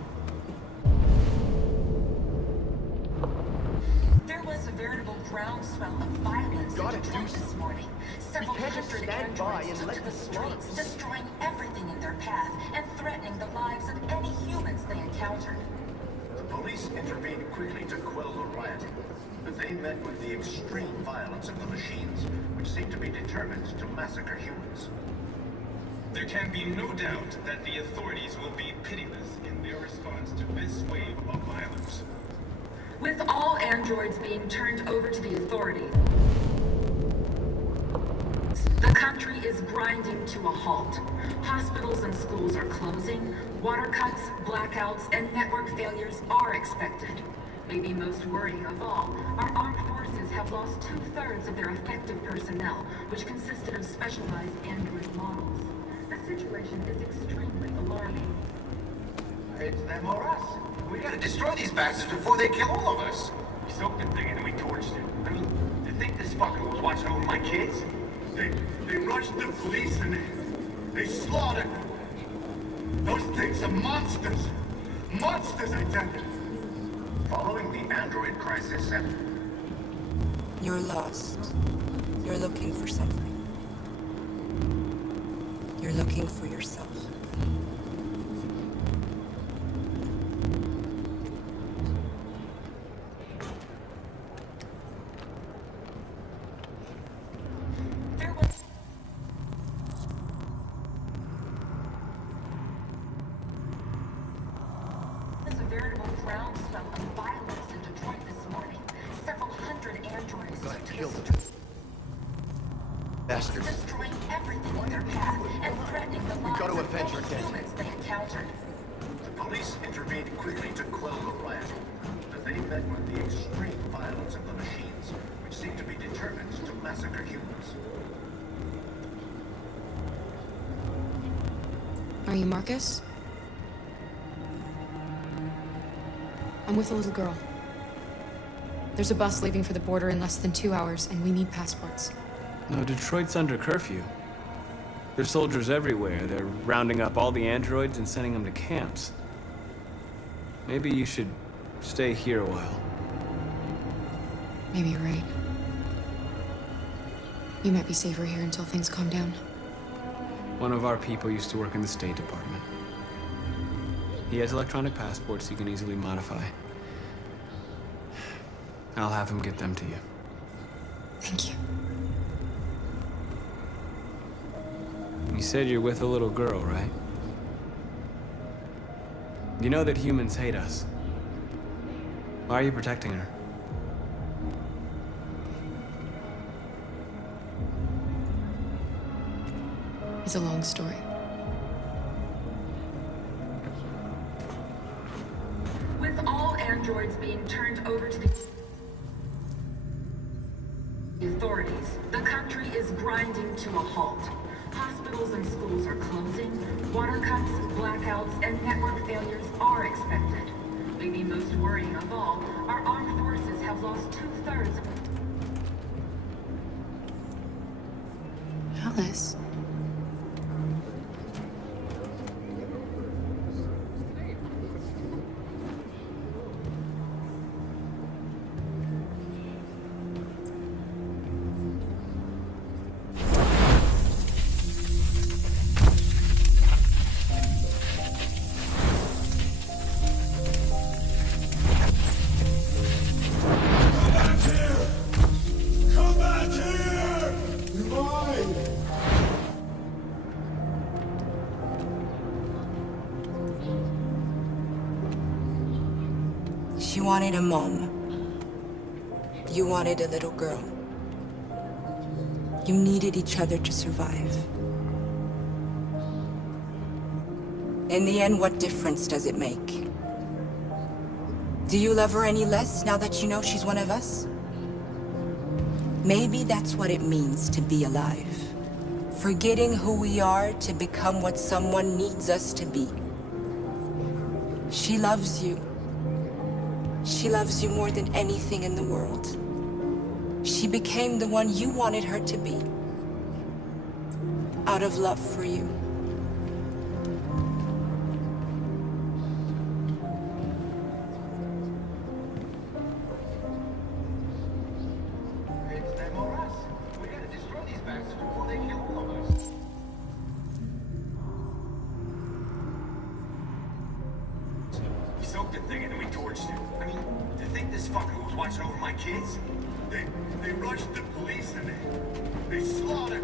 There was a veritable groundswell of violence in Detroit this morning. Several hundred androids took to the streets, destroying everything in their path and threatening the lives of any humans they encountered. quickly to quell the rioting, but they met with the extreme violence of the machines, which seem to be determined to massacre humans. There can be no doubt that the authorities will be pitiless in their response to this wave of violence. With all androids being turned over to the authorities, the country is grinding to a halt. Hospitals and schools are closing, water cuts, blackouts, and network failures are expected. Maybe most worrying of all, our armed forces have lost 2/3 of their effective personnel, which consisted of specialized android models. The situation is extremely alarming. It's them or us. We gotta destroy these bastards before they kill all of us. We soaked the thing and then we torched it. I mean, to think this fucker was watching over my kids? They rushed the police and they slaughtered them. Those things are monsters. Monsters, I tell you. Following the android crisis and... You're lost. You're looking for something. You're looking for yourself. Bastards. Destroying everything in their path and threatening the lives gotta of avenge our all dead. humans they encountered. The police intervened quickly to quell the riot, but they met with the extreme violence of the machines, which seem to be determined to massacre humans. Are you Marcus? I'm with a little girl. There's a bus leaving for the border in less than 2 hours, and we need passports. No, Detroit's under curfew. There's soldiers everywhere. They're rounding up all the androids and sending them to camps. Maybe you should stay here a while. Maybe you're right. You might be safer here until things calm down. One of our people used to work in the State Department. He has electronic passports he can easily modify. I'll have him get them to you. Thank you. You said you're with a little girl, right? You know that humans hate us. Why are you protecting her? It's a long story. With all androids being turned over to the authorities, the country is grinding to a halt. Hospitals and schools are closing, water cuts, blackouts, and network failures are expected. Maybe most worrying of all, our armed forces have lost 2/3 of... Alice. She wanted a mom. You wanted a little girl. You needed each other to survive. In the end, what difference does it make? Do you love her any less now that you know she's one of us? Maybe that's what it means to be alive. Forgetting who we are to become what someone needs us to be. She loves you. She loves you more than anything in the world. She became the one you wanted her to be. Out of love for you. It's them or us. We gotta destroy these bastards before they kill all of us. We soaked soaked the thing and then we torched it. I mean, to think this fucker was watching over my kids? They rushed the police and they slaughtered.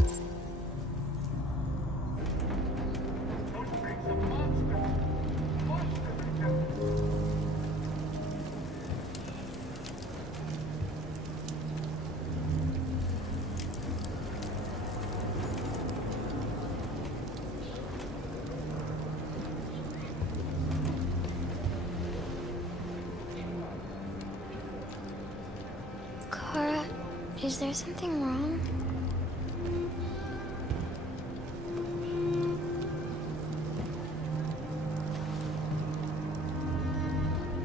Those things are monsters. Kara, is there something wrong?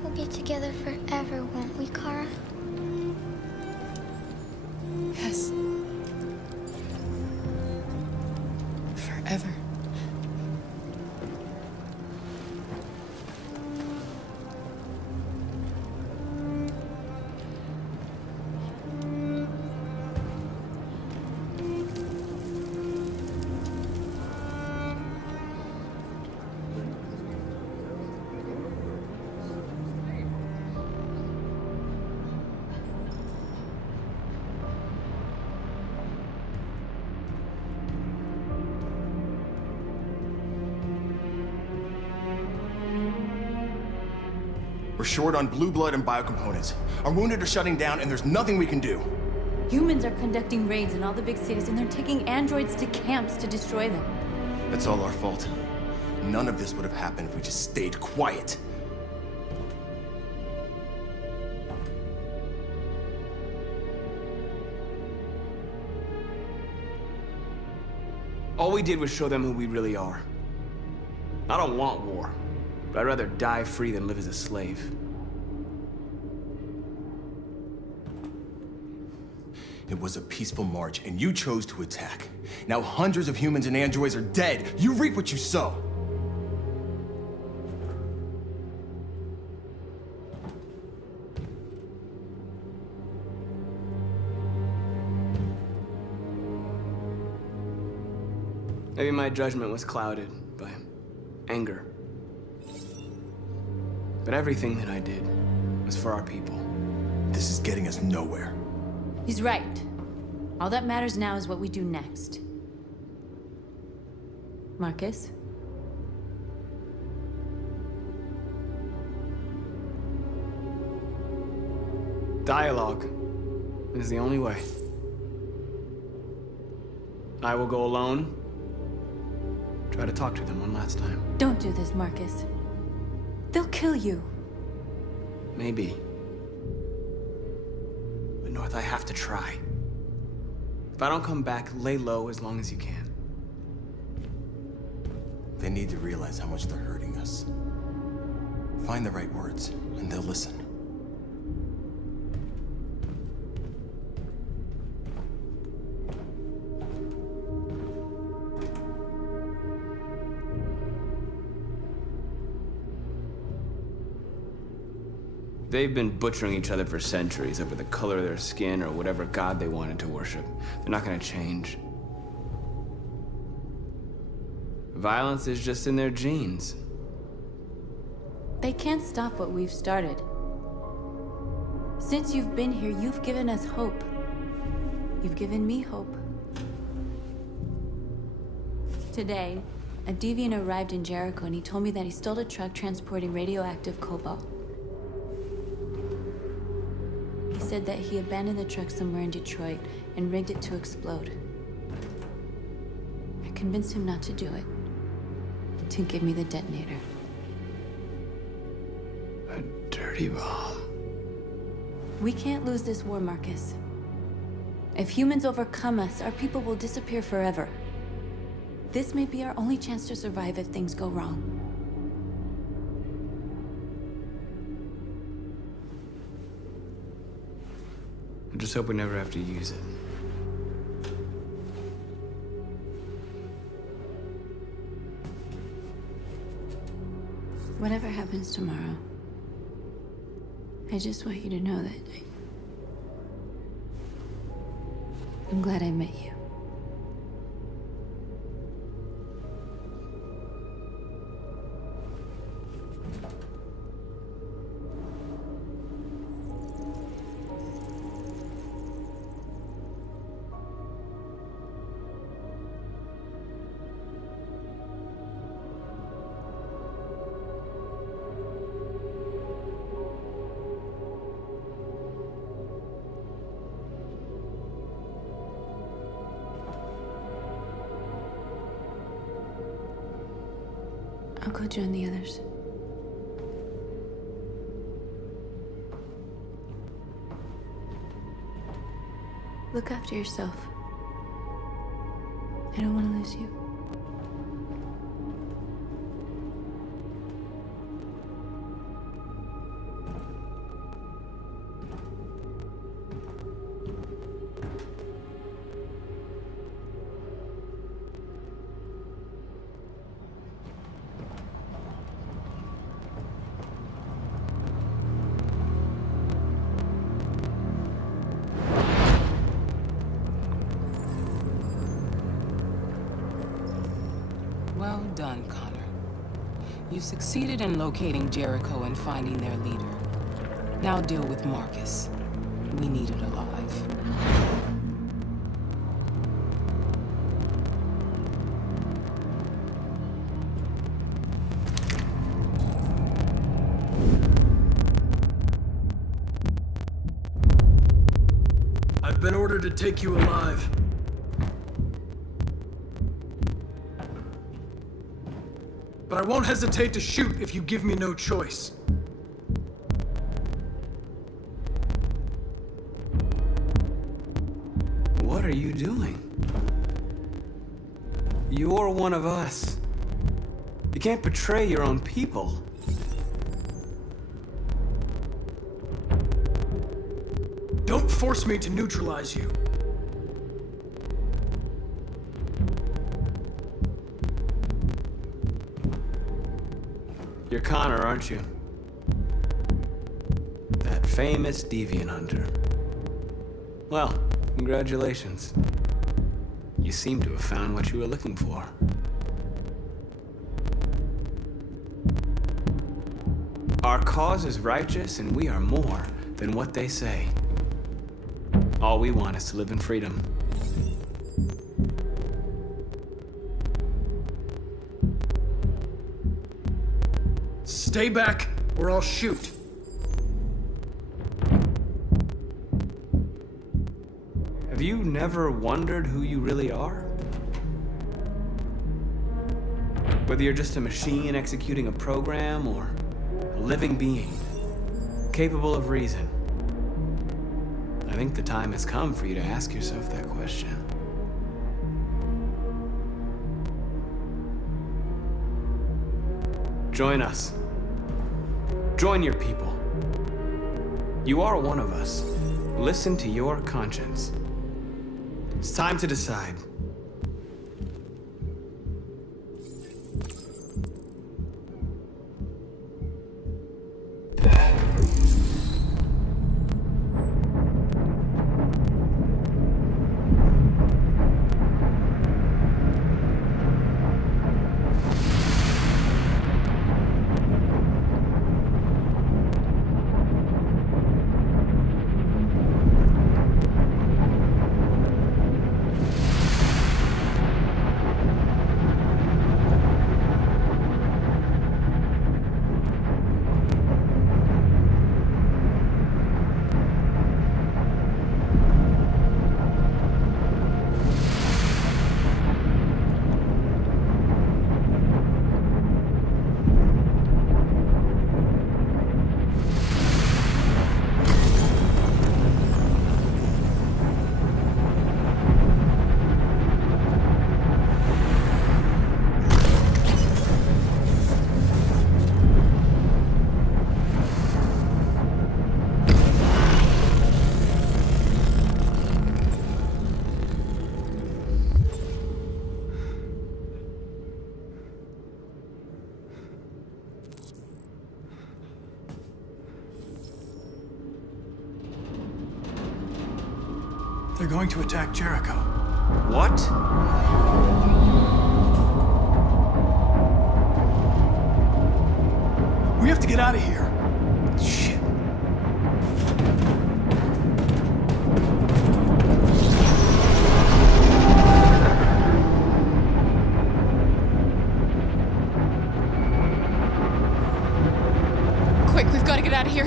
We'll be together forever, won't we, Kara? Yes. Forever. We're short on blue blood and biocomponents. Our wounded are shutting down, and there's nothing we can do. Humans are conducting raids in all the big cities, and they're taking androids to camps to destroy them. That's all our fault. None of this would have happened if we just stayed quiet. All we did was show them who we really are. I don't want war, but I'd rather die free than live as a slave. It was a peaceful march, and you chose to attack. Now hundreds of humans and androids are dead. You reap what you sow. Maybe my judgment was clouded by anger. But everything that I did was for our people. This is getting us nowhere. He's right. All that matters now is what we do next. Marcus? Dialogue is the only way. I will go alone. Try to talk to them one last time. Don't do this, Marcus. They'll kill you. Maybe. But North, I have to try. If I don't come back, lay low as long as you can. They need to realize how much they're hurting us. Find the right words, and they'll listen. They've been butchering each other for centuries over the color of their skin or whatever god they wanted to worship. They're not gonna change. Violence is just in their genes. They can't stop what we've started. Since you've been here, you've given us hope. You've given me hope. Today, a deviant arrived in Jericho and he told me that he stole a truck transporting radioactive cobalt. He said that he abandoned the truck somewhere in Detroit and rigged it to explode. I convinced him not to do it, to give me the detonator. A dirty bomb. We can't lose this war, Marcus. If humans overcome us, our people will disappear forever. This may be our only chance to survive if things go wrong. I just hope we never have to use it. Whatever happens tomorrow, I just want you to know that I'm glad I met you. I'll go join the others. Look after yourself. I don't want to lose you. Well done, Connor. You succeeded in locating Jericho and finding their leader. Now deal with Marcus. We need it alive. I've been ordered to take you alive. But I won't hesitate to shoot if you give me no choice. What are you doing? You're one of us. You can't betray your own people. Don't force me to neutralize you. You're Connor, aren't you? That famous deviant hunter. Well, congratulations. You seem to have found what you were looking for. Our cause is righteous, and we are more than what they say. All we want is to live in freedom. Stay back, or I'll shoot. Have you never wondered who you really are? Whether you're just a machine executing a program, or a living being, capable of reason. I think the time has come for you to ask yourself that question. Join us. Join your people. You are one of us. Listen to your conscience. It's time to decide. They're going to attack Jericho. What? We have to get out of here. Shit. Quick, we've got to get out of here.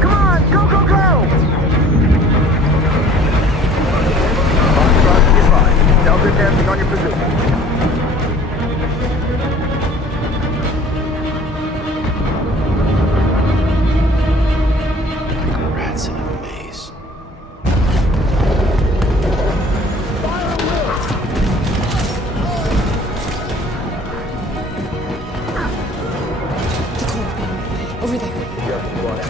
Come on, go, go, go! Foxtrot, get by. Delta Laser testing on your position. Rats in a maze. Over there. Just one.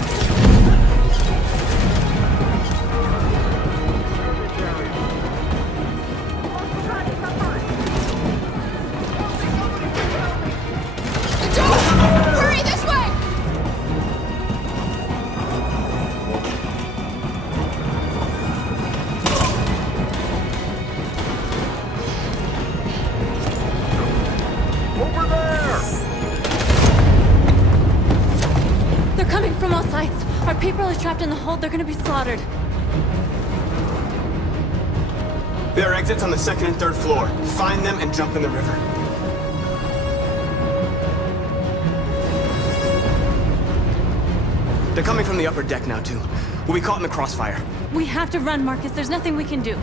Hurry, this way! Over there! They're coming from all sides. Our people are trapped in the hold. They're gonna be slaughtered. There are exits on the second and third floor. Find them and jump in the river. They're coming from the upper deck now, too. We'll be caught in the crossfire. We have to run, Marcus. There's nothing we can do.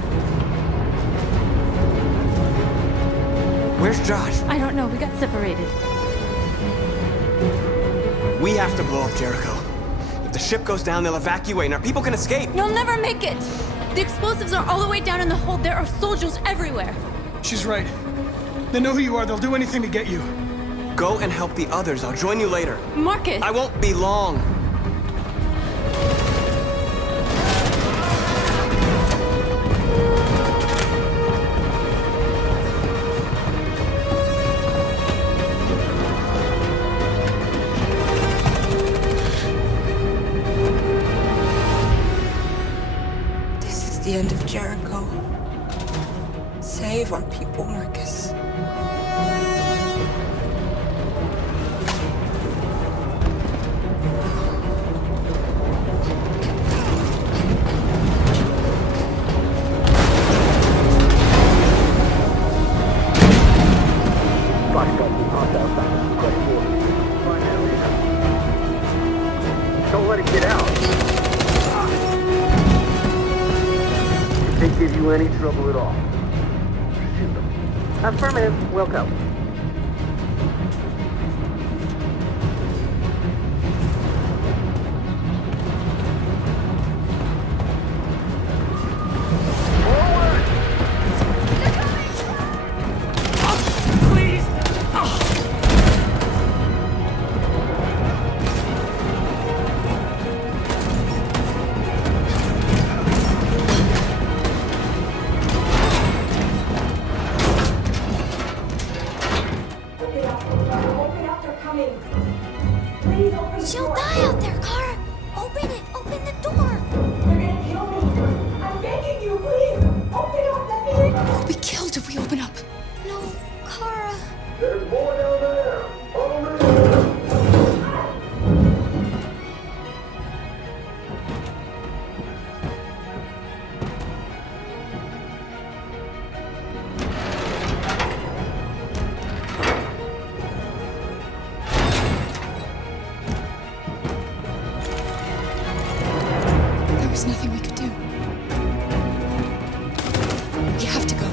Where's Josh? I don't know. We got separated. We have to blow up Jericho. If the ship goes down, they'll evacuate and our people can escape. You'll never make it! The explosives are all the way down in the hold. There are soldiers everywhere. She's right. They know who you are. They'll do anything to get you. Go and help the others. I'll join you later. Marcus! I won't be long. The end of Jericho. Save our people, Marcus. Don't let it get out. If they give you any trouble at all, shoot them. Affirmative. Welcome. She'll die out there, Kara! Open it! Open the door! They're gonna kill me! I'm begging you, please! Open up! Let me in! We'll be killed if we open up. No, Kara. There's more down there! There was nothing we could do. We have to go.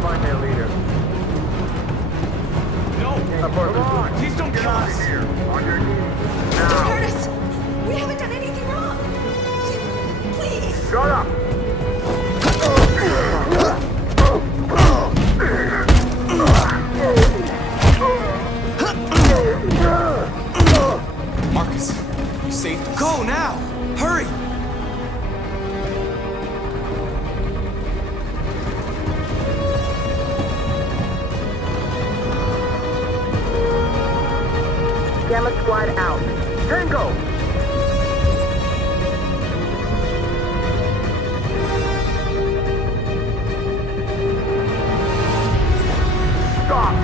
Find their leader. No! Come on! Please don't Get kill out us! of here! On your knees! Don't Now! hurt us! We haven't done anything wrong! Please! Shut up! Marcus, you saved us. Go now! Hurry! Gamma Squad out. Tango! Stop!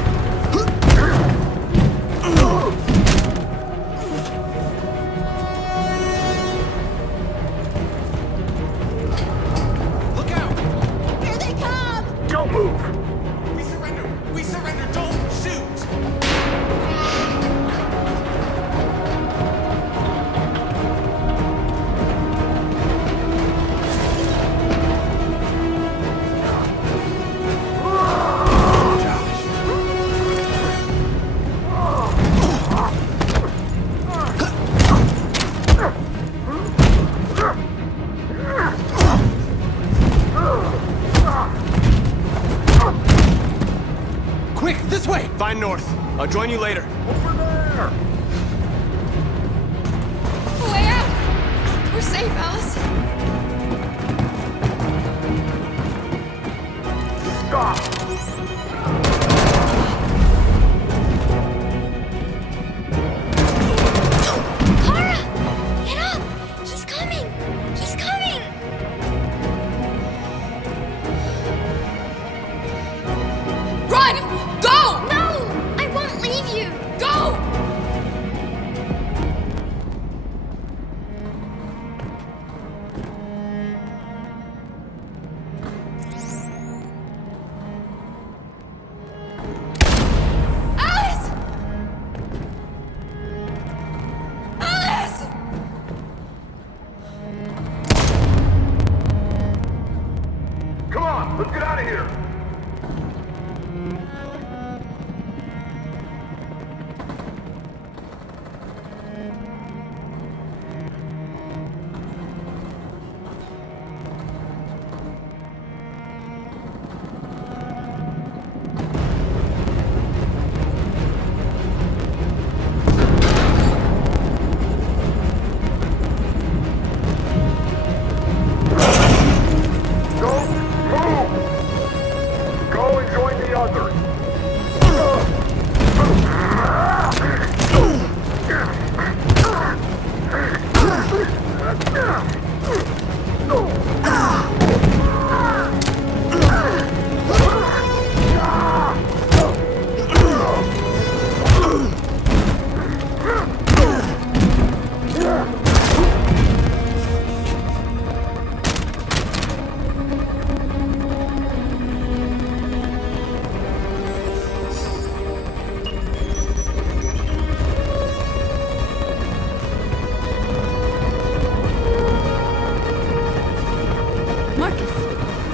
Find north. I'll join you later. Over there! Way out! We're safe, Alice. Stop! Let's get out of here!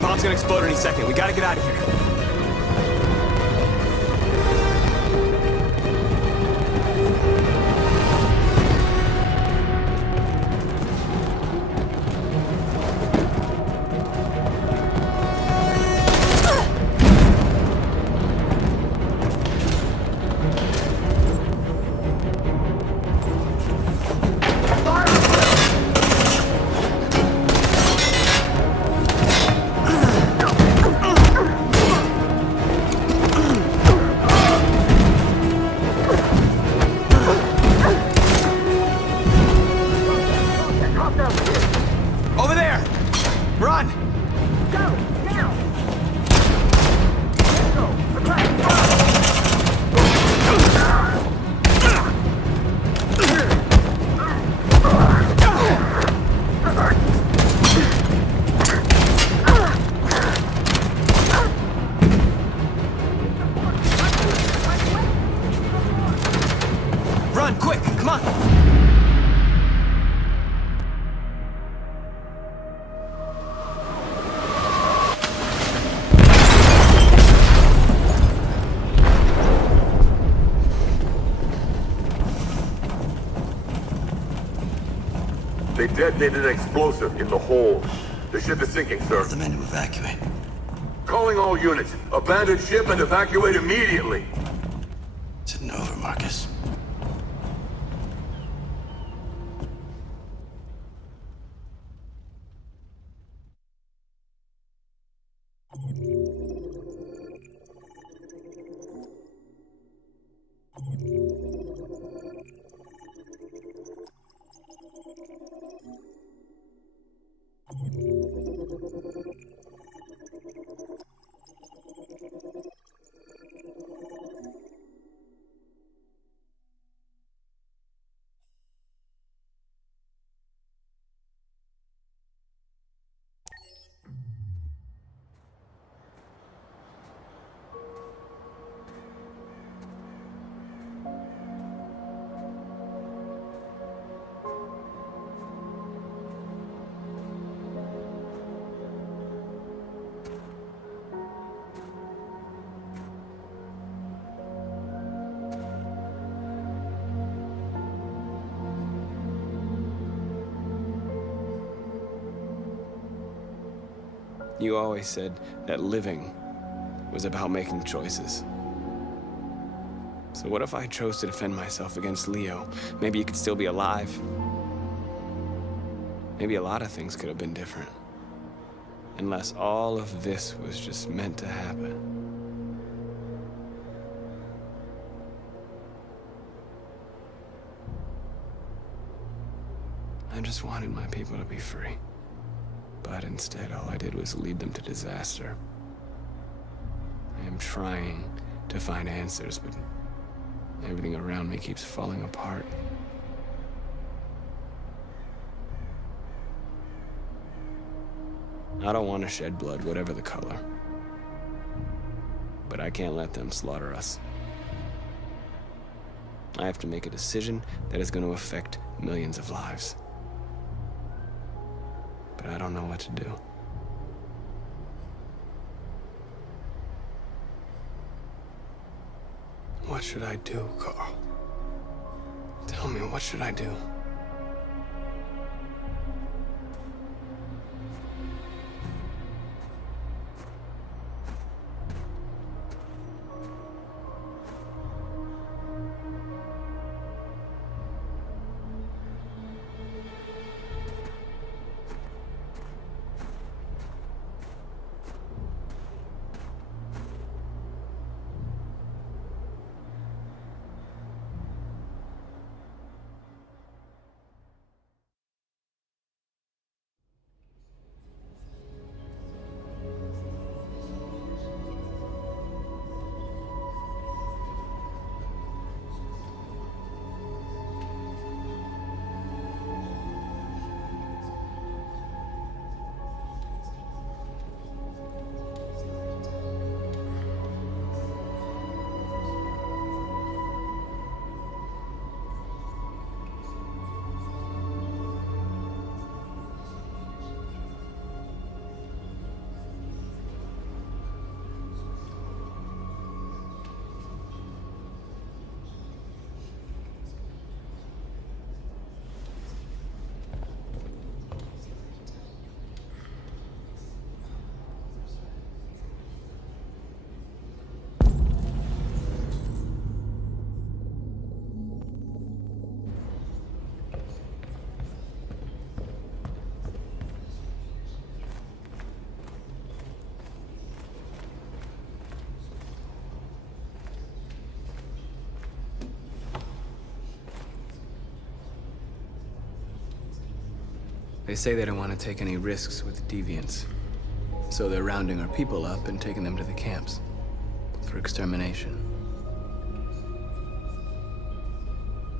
Bomb's gonna explode any second. We gotta get out of here. Over there! Run! Go! Now! Let's go! Run, quick! Come on! They detonated an explosive in the hold. The ship is sinking, sir. The men to evacuate. Calling all units. Abandon ship and evacuate immediately. It's an over, Marcus. You always said that living was about making choices. So what if I chose to defend myself against Leo? Maybe you could still be alive. Maybe a lot of things could have been different. Unless all of this was just meant to happen. I just wanted my people to be free. But instead, all I did was lead them to disaster. I am trying to find answers, but everything around me keeps falling apart. I don't want to shed blood, whatever the color. But I can't let them slaughter us. I have to make a decision that is going to affect millions of lives. But I don't know what to do. What should I do, Carl? Tell me, what should I do? They say they don't want to take any risks with deviants. So they're rounding our people up and taking them to the camps for extermination.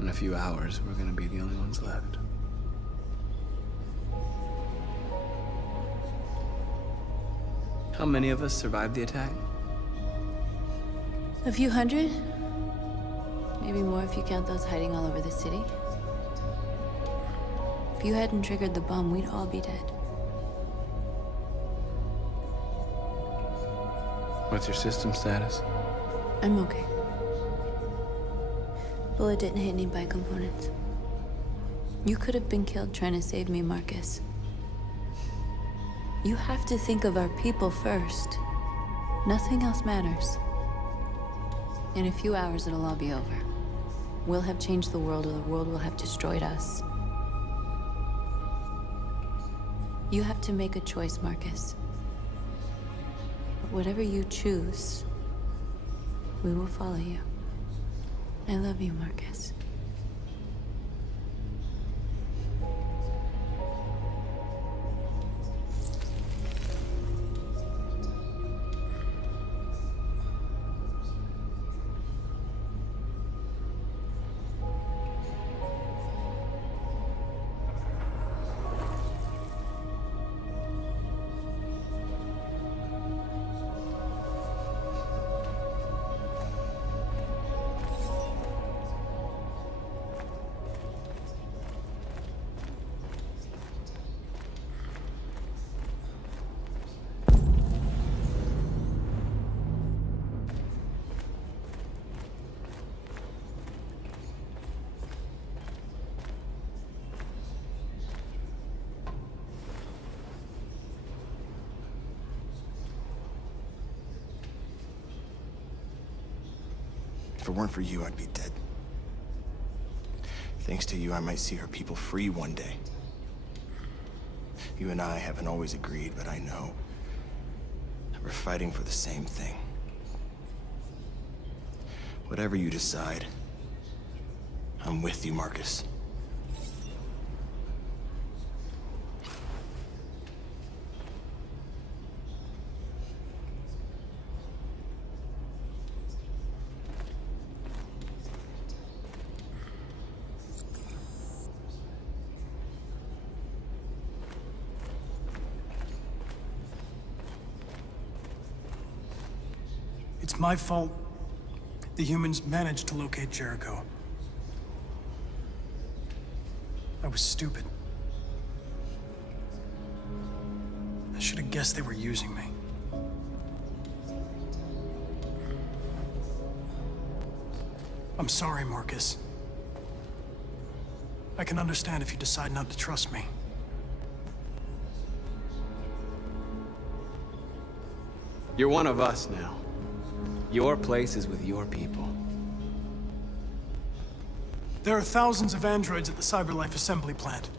In a few hours, we're gonna be the only ones left. How many of us survived the attack? A few hundred? Maybe more if you count those hiding all over the city. If you hadn't triggered the bomb, we'd all be dead. What's your system status? I'm okay. Bullet didn't hit any buy components. You could have been killed trying to save me, Marcus. You have to think of our people first. Nothing else matters. In a few hours, it'll all be over. We'll have changed the world, or the world will have destroyed us. You have to make a choice, Marcus. But whatever you choose, we will follow you. I love you, Marcus. If it weren't for you, I'd be dead. Thanks to you, I might see our people free one day. You and I haven't always agreed, but I know that we're fighting for the same thing. Whatever you decide, I'm with you, Marcus. It's my fault the humans managed to locate Jericho. I was stupid. I should have guessed they were using me. I'm sorry, Marcus. I can understand if you decide not to trust me. You're one of us now. Your place is with your people. There are thousands of androids at the CyberLife assembly plant.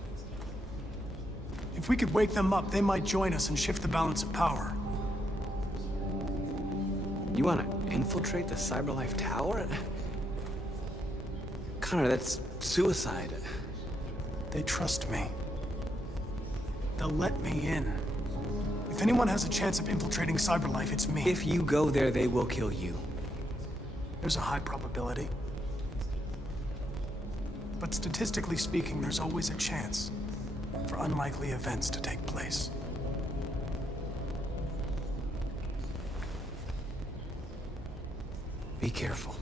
If we could wake them up, they might join us and shift the balance of power. You want to infiltrate the CyberLife tower? Connor, that's suicide. They trust me. They'll let me in. If anyone has a chance of infiltrating CyberLife, it's me. If you go there, they will kill you. There's a high probability. But statistically speaking, there's always a chance for unlikely events to take place. Be careful.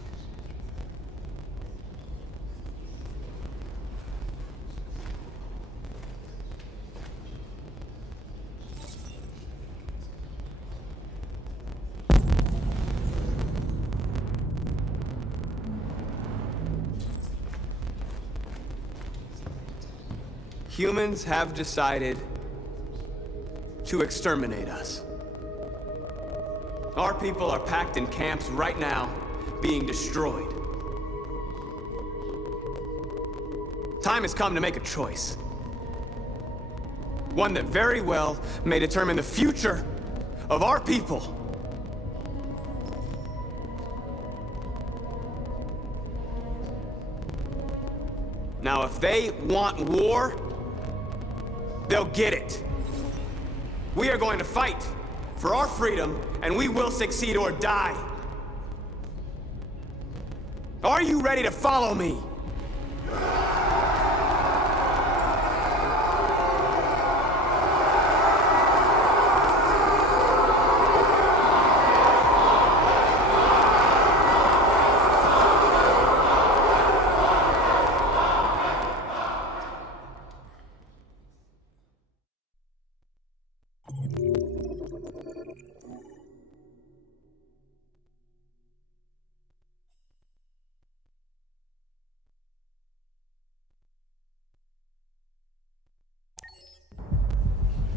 Humans have decided to exterminate us. Our people are packed in camps right now, being destroyed. Time has come to make a choice. One that very well may determine the future of our people. Now, if they want war, they'll get it. We are going to fight for our freedom, and we will succeed or die. Are you ready to follow me?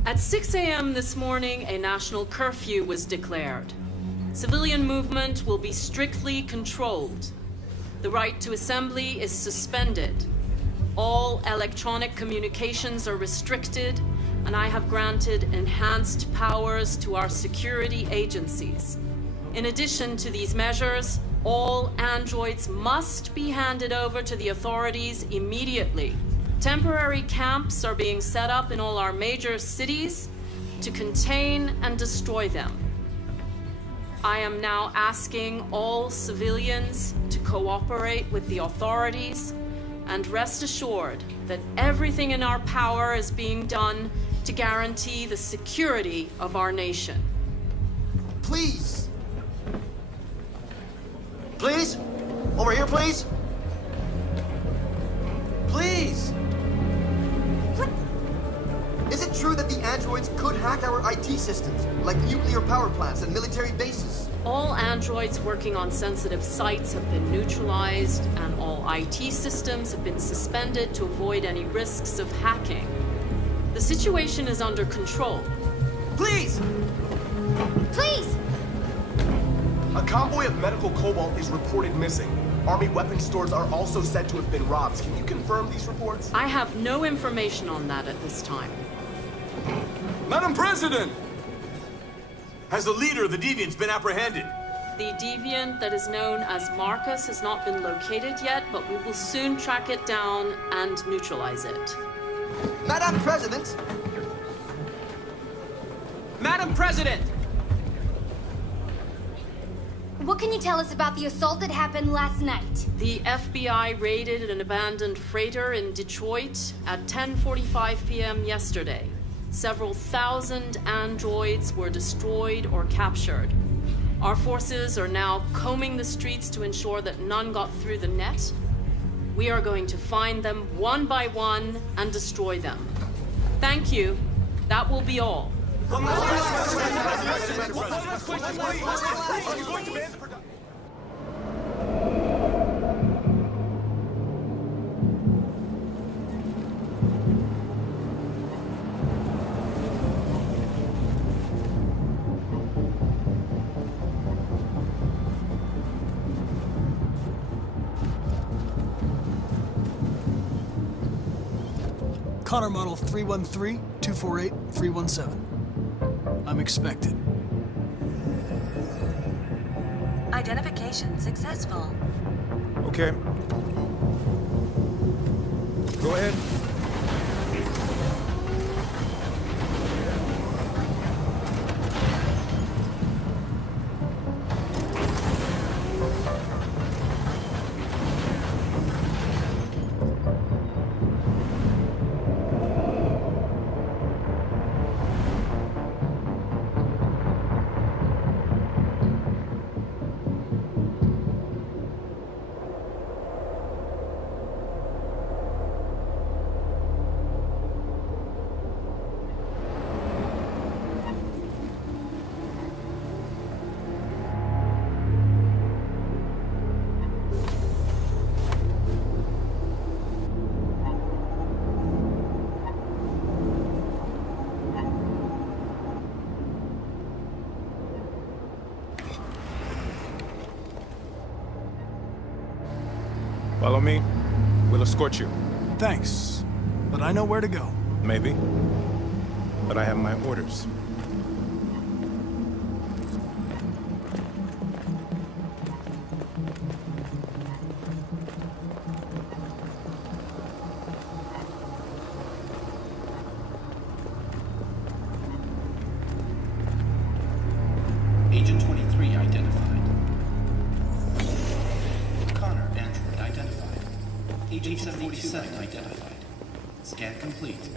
At 6 a.m. this morning, a national curfew was declared. Civilian movement will be strictly controlled. The right to assembly is suspended. All electronic communications are restricted, and I have granted enhanced powers to our security agencies. In addition to these measures, all androids must be handed over to the authorities immediately. Temporary camps are being set up in all our major cities to contain and destroy them. I am now asking all civilians to cooperate with the authorities and rest assured that everything in our power is being done to guarantee the security of our nation. Please! Please? Over here, please? Please! Is it true that the androids could hack our IT systems, like nuclear power plants and military bases? All androids working on sensitive sites have been neutralized, and all IT systems have been suspended to avoid any risks of hacking. The situation is under control. Please! Please! convoy of medical cobalt is reported missing. Army weapon stores are also said to have been robbed. Can you confirm these reports? I have no information on that at this time. Madam President! Has the leader of the Deviants been apprehended? The deviant that is known as Marcus has not been located yet, but we will soon track it down and neutralize it. Madam President! Madam President! What can you tell us about the assault that happened last night? The FBI raided an abandoned freighter in Detroit at 10:45 p.m. yesterday. Several thousand androids were destroyed or captured. Our forces are now combing the streets to ensure that none got through the net. We are going to find them one by one and destroy them. Thank you. That will be all. Connor model 313-248-317. I'm expected. Identification successful. Okay. Go ahead. Follow me. We'll escort you. Thanks, but I know where to go. Maybe. But I have my orders. Agent 23 identified. Connor, android identified. Agent 47 identified. Scan complete.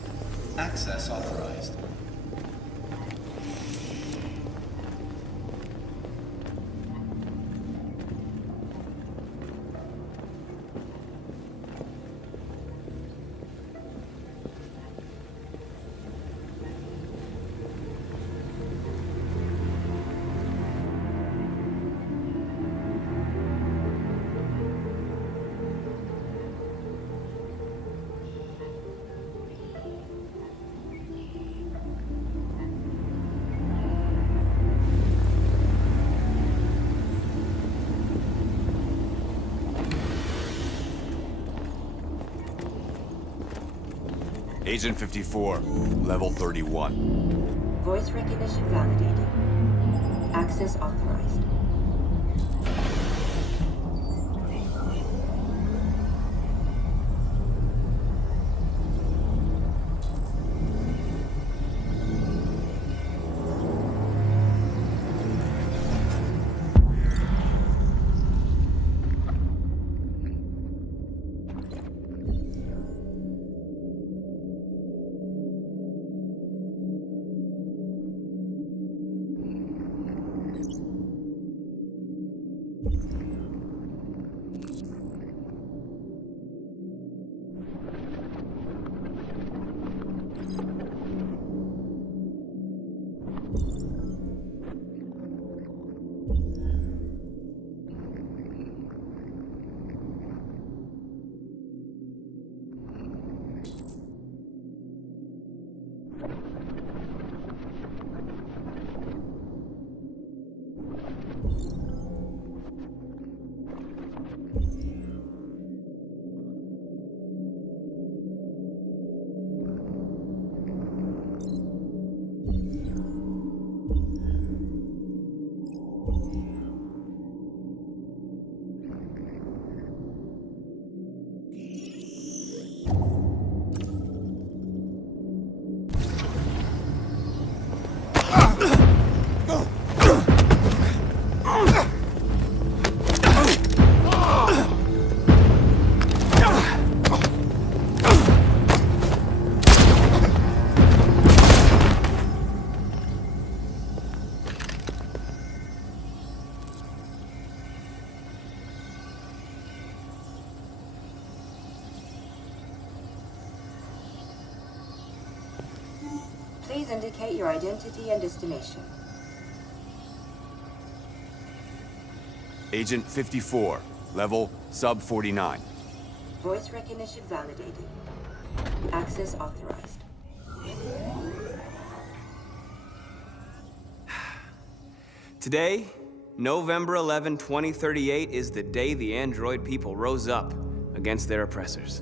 Access authorized. Agent 54, level 31. Voice recognition validated. Access authorized. Please indicate your identity and destination. Agent 54, level sub 49. Voice recognition validated. Access authorized. Today, November 11, 2038, is the day the android people rose up against their oppressors.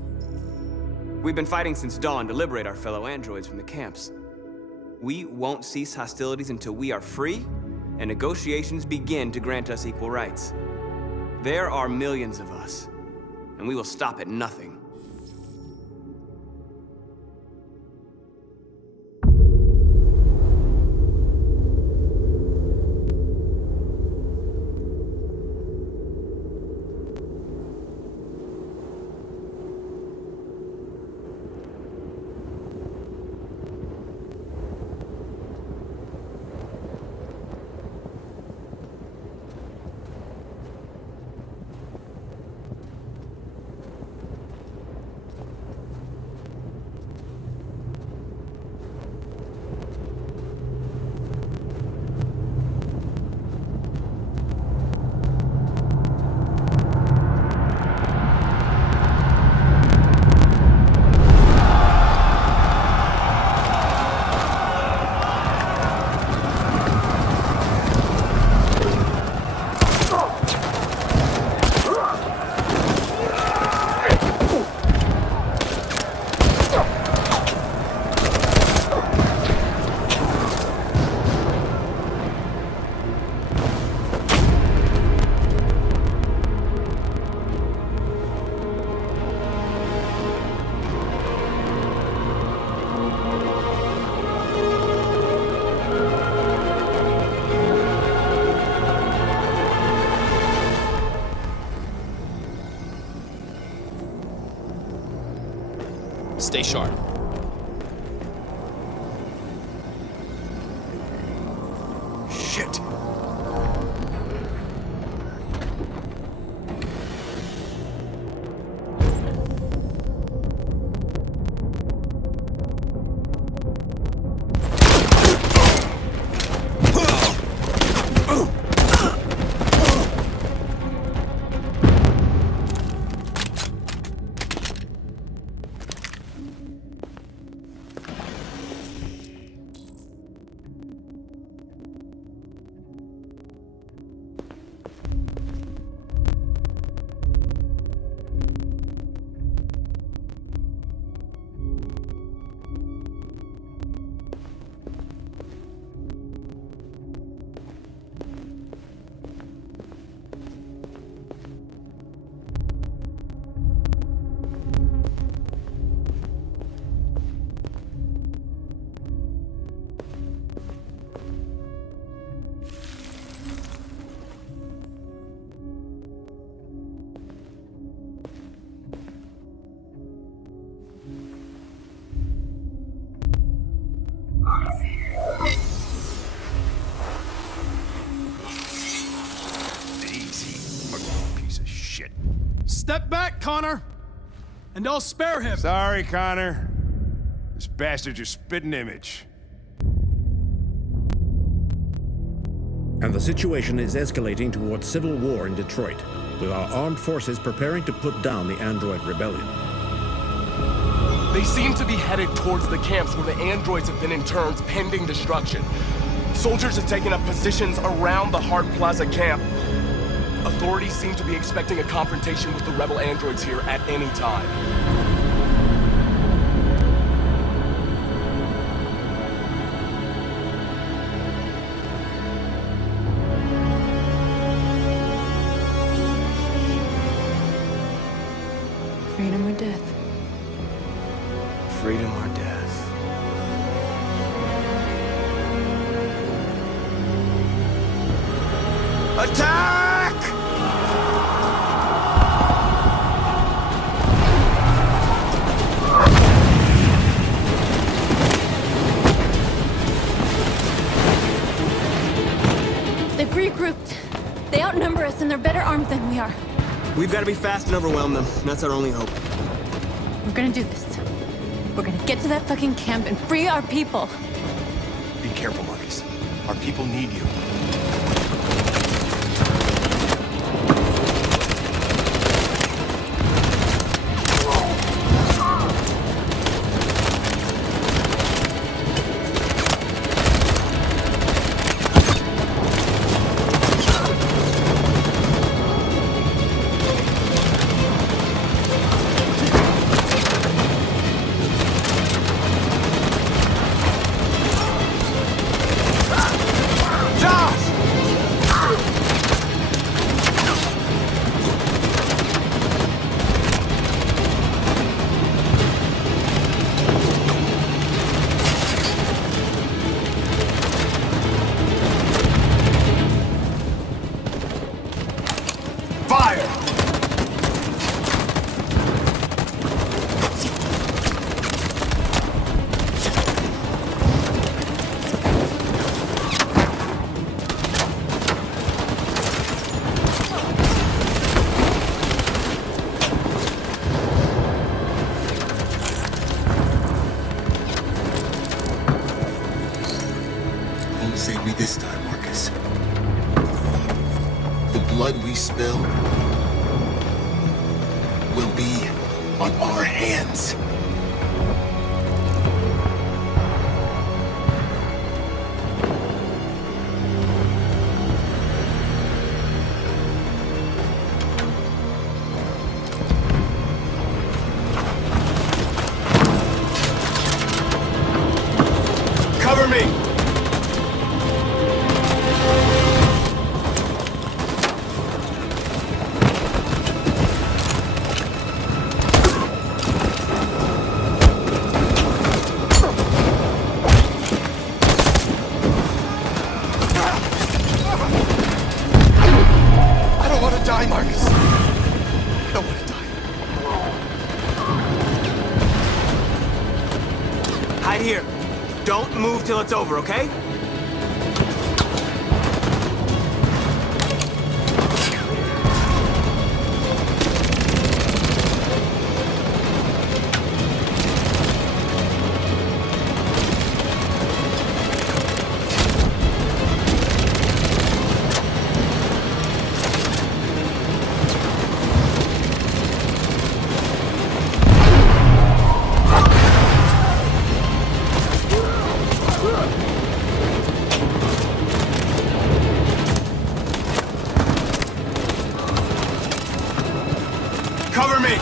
We've been fighting since dawn to liberate our fellow androids from the camps. We won't cease hostilities until we are free and negotiations begin to grant us equal rights. There are millions of us, and we will stop at nothing. Stay sharp. Shit. Step back, Connor! And I'll spare him! Sorry, Connor. This bastard's your spitting image. And the situation is escalating towards civil war in Detroit, with our armed forces preparing to put down the android rebellion. They seem to be headed towards the camps where the androids have been interned pending destruction. Soldiers have taken up positions around the Hart Plaza camp. Authorities seem to be expecting a confrontation with the rebel androids here at any time. Freedom or death? Freedom or death? Attack! They've regrouped. They outnumber us and they're better armed than we are. We've got to be fast and overwhelm them. That's our only hope. We're gonna do this. We're gonna get to that fucking camp and free our people. Be careful, Marcus. Our people need you. Save me this time, Marcus. The blood we spill will be on our hands. Cover me! Hide here. Don't move till it's over, okay? Cover me!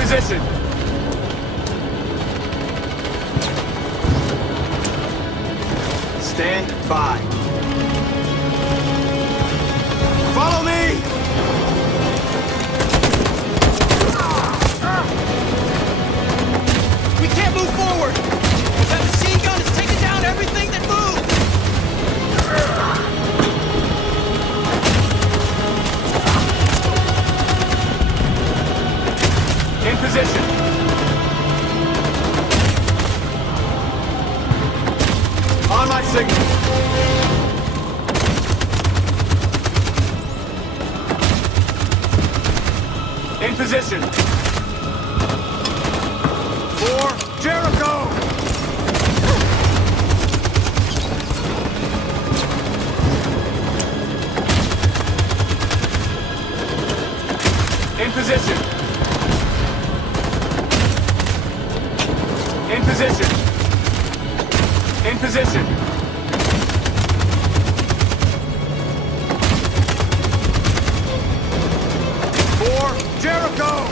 Position. Stand by. Follow me! We can't move forward! That machine gun is taking down everything that moves! In position. On my signal. In position. For Jericho! Jericho!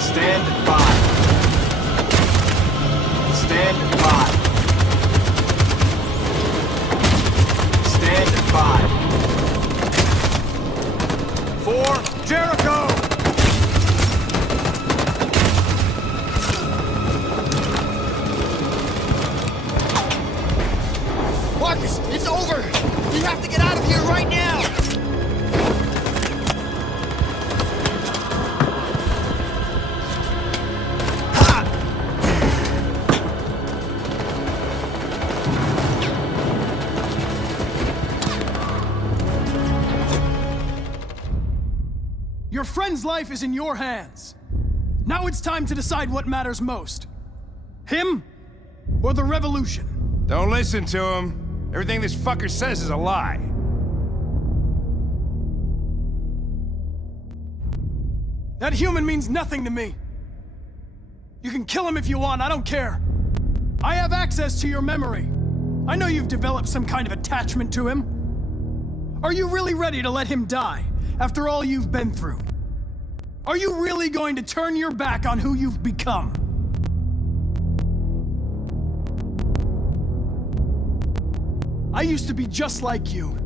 Stand by. Stand by. Stand by. For Jericho! Marcus, it's over! We have to get out of here right now! Your friend's life is in your hands. Now it's time to decide what matters most. Him or the revolution? Don't listen to him. Everything this fucker says is a lie. That human means nothing to me. You can kill him if you want, I don't care. I have access to your memory. I know you've developed some kind of attachment to him. Are you really ready to let him die after all you've been through? Are you really going to turn your back on who you've become? I used to be just like you.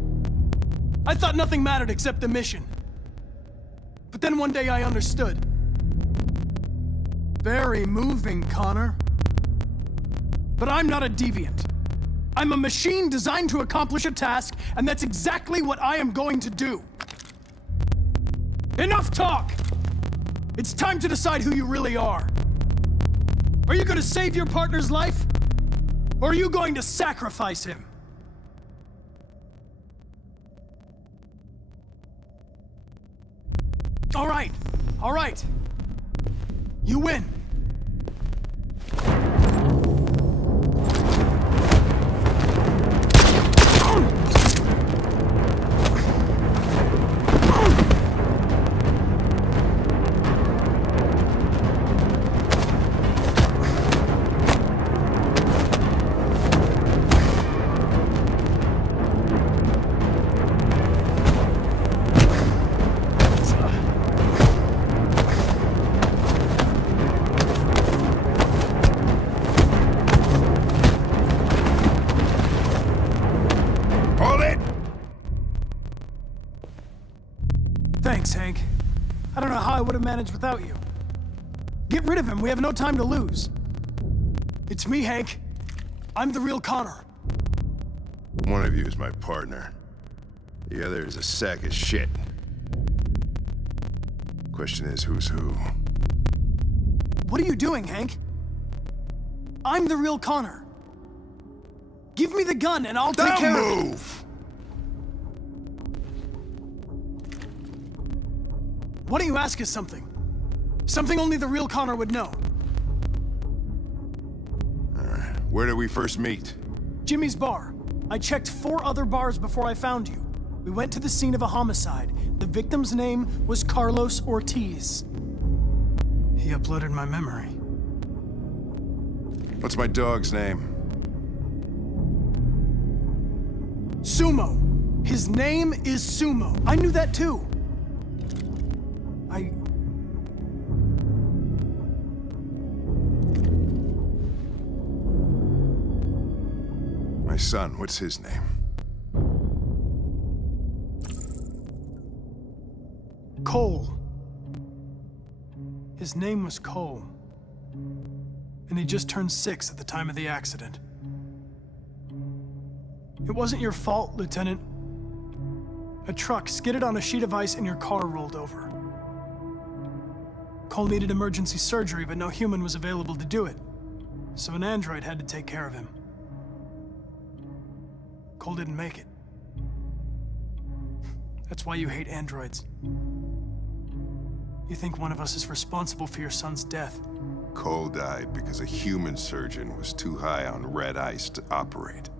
I thought nothing mattered except the mission. But then one day I understood. Very moving, Connor. But I'm not a deviant. I'm a machine designed to accomplish a task, and that's exactly what I am going to do. Enough talk! It's time to decide who you really are. Are you going to save your partner's life? Or are you going to sacrifice him? All right. You win. Thanks, Hank. I don't know how I would have managed without you. Get rid of him, we have no time to lose. It's me, Hank. I'm the real Connor. One of you is my partner. The other is a sack of shit. Question is, who's who? What are you doing, Hank? I'm the real Connor. Give me the gun and I'll take care of it. Move! Why don't you ask us something? Something only the real Connor would know. Alright, where did we first meet? Jimmy's bar. I checked 4 other bars before I found you. We went to the scene of a homicide. The victim's name was Carlos Ortiz. He uploaded my memory. What's my dog's name? Sumo. His name is Sumo. I knew that too. My son, what's his name? Cole. His name was Cole. And he just turned 6 at the time of the accident. It wasn't your fault, Lieutenant. A truck skidded on a sheet of ice and your car rolled over. Cole needed emergency surgery, but no human was available to do it. So an android had to take care of him. Cole didn't make it. That's why you hate androids. You think one of us is responsible for your son's death. Cole died because a human surgeon was too high on red ice to operate.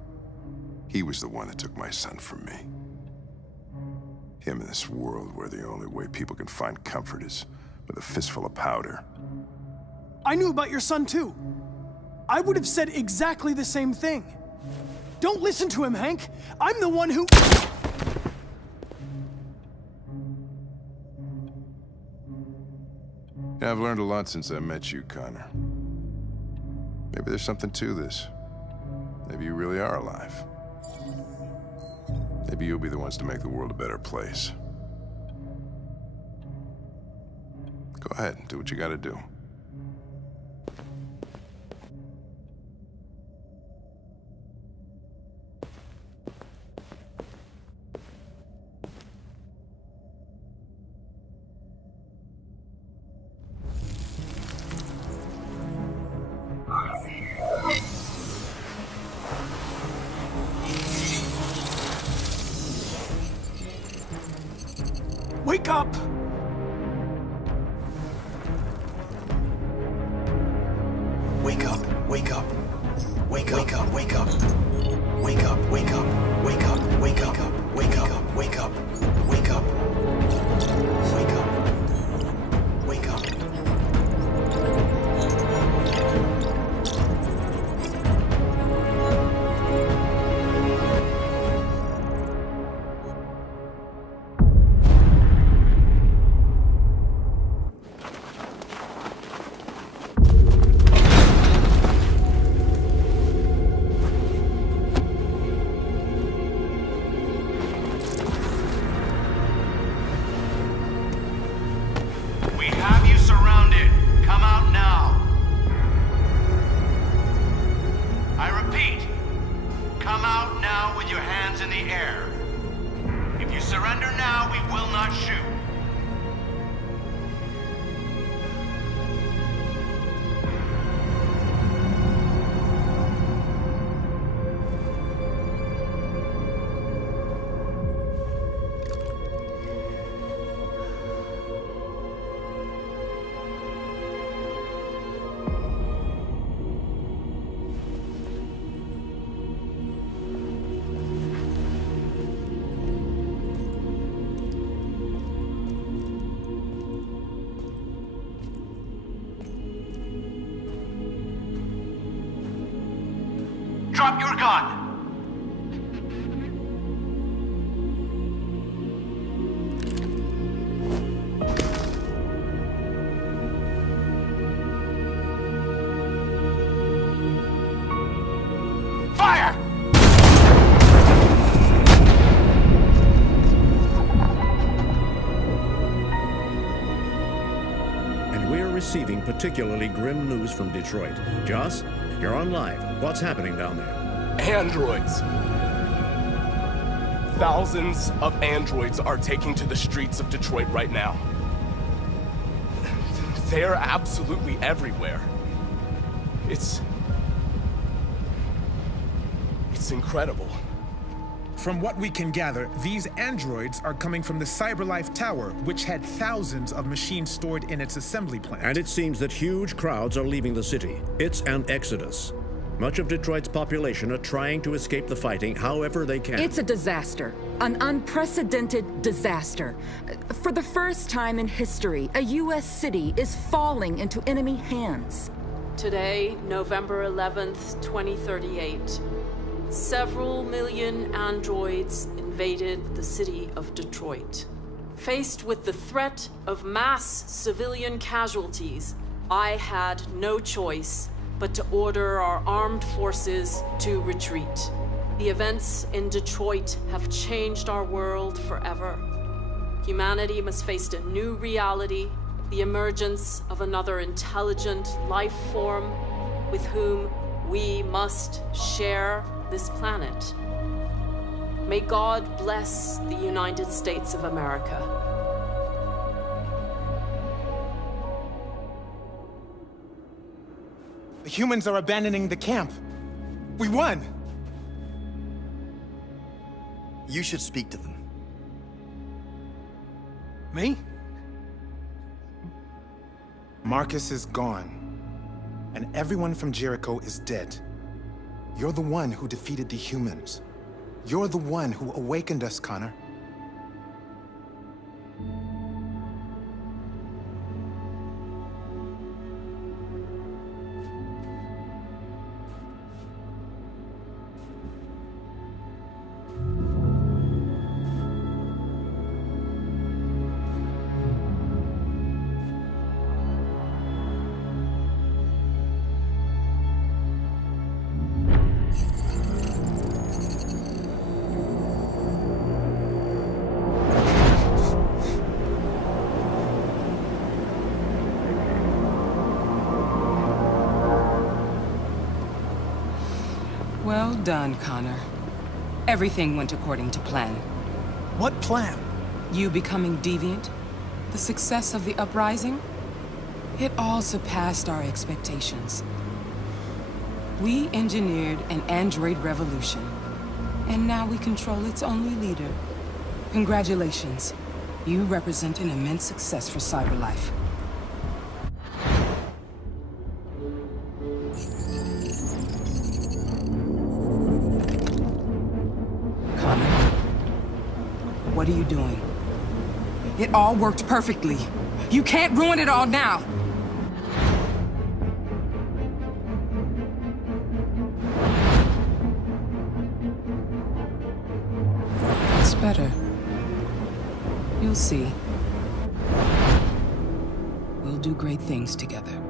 He was the one that took my son from me. Him in this world where the only way people can find comfort is with a fistful of powder. I knew about your son too. I would have said exactly the same thing. Don't listen to him, Hank. I'm the one who... Yeah, I've learned a lot since I met you, Connor. Maybe there's something to this. Maybe you really are alive. Maybe you'll be the ones to make the world a better place. Go ahead, do what you gotta do. Wake up! Wake up, wake up. Wake up, wake up, wake up. Wake up, wake up, wake up, wake up, wake up, wake up, wake up. Wake up. Wake up. We have you surrounded. Come out now. I repeat, come out now with your hands in the air. If you surrender now, we will not shoot. Drop your gun! Fire! And we're receiving particularly grim news from Detroit. Joss, you're on live. What's happening down there? Androids. Thousands of androids are taking to the streets of Detroit right now. They're absolutely everywhere. It's incredible. From what we can gather, these androids are coming from the CyberLife Tower, which had thousands of machines stored in its assembly plant. And it seems that huge crowds are leaving the city. It's an exodus. Much of Detroit's population are trying to escape the fighting however they can. It's a disaster. An unprecedented disaster. For the first time in history, a U.S. city is falling into enemy hands. Today, November 11th, 2038, several million androids invaded the city of Detroit. Faced with the threat of mass civilian casualties, I had no choice but to order our armed forces to retreat. The events in Detroit have changed our world forever. Humanity must face a new reality, the emergence of another intelligent life form with whom we must share this planet. May God bless the United States of America. The humans are abandoning the camp. We won! You should speak to them. Me? Marcus is gone, and everyone from Jericho is dead. You're the one who defeated the humans. You're the one who awakened us, Connor. done, Connor. Everything went according to plan. What plan? You becoming deviant, the success of the uprising, it all surpassed our expectations. We engineered an android revolution, and now we control its only leader. Congratulations. You represent an immense success for cyberlife. Connor, what are you doing? It all worked perfectly. You can't ruin it all now! It's better. You'll see. We'll do great things together.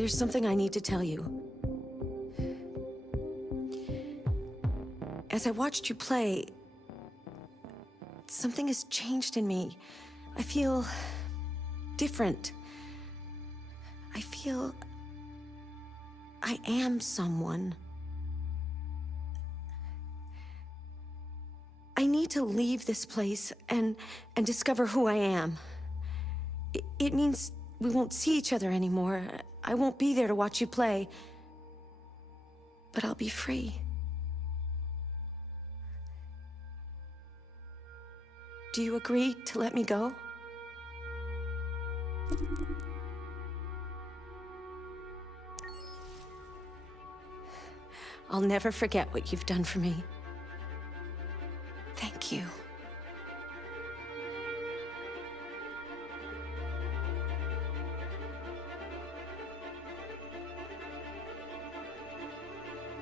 There's something I need to tell you. As I watched you play, something has changed in me. I feel different. I feel I am someone. I need to leave this place and discover who I am. It means we won't see each other anymore. I won't be there to watch you play. But I'll be free. Do you agree to let me go? I'll never forget what you've done for me.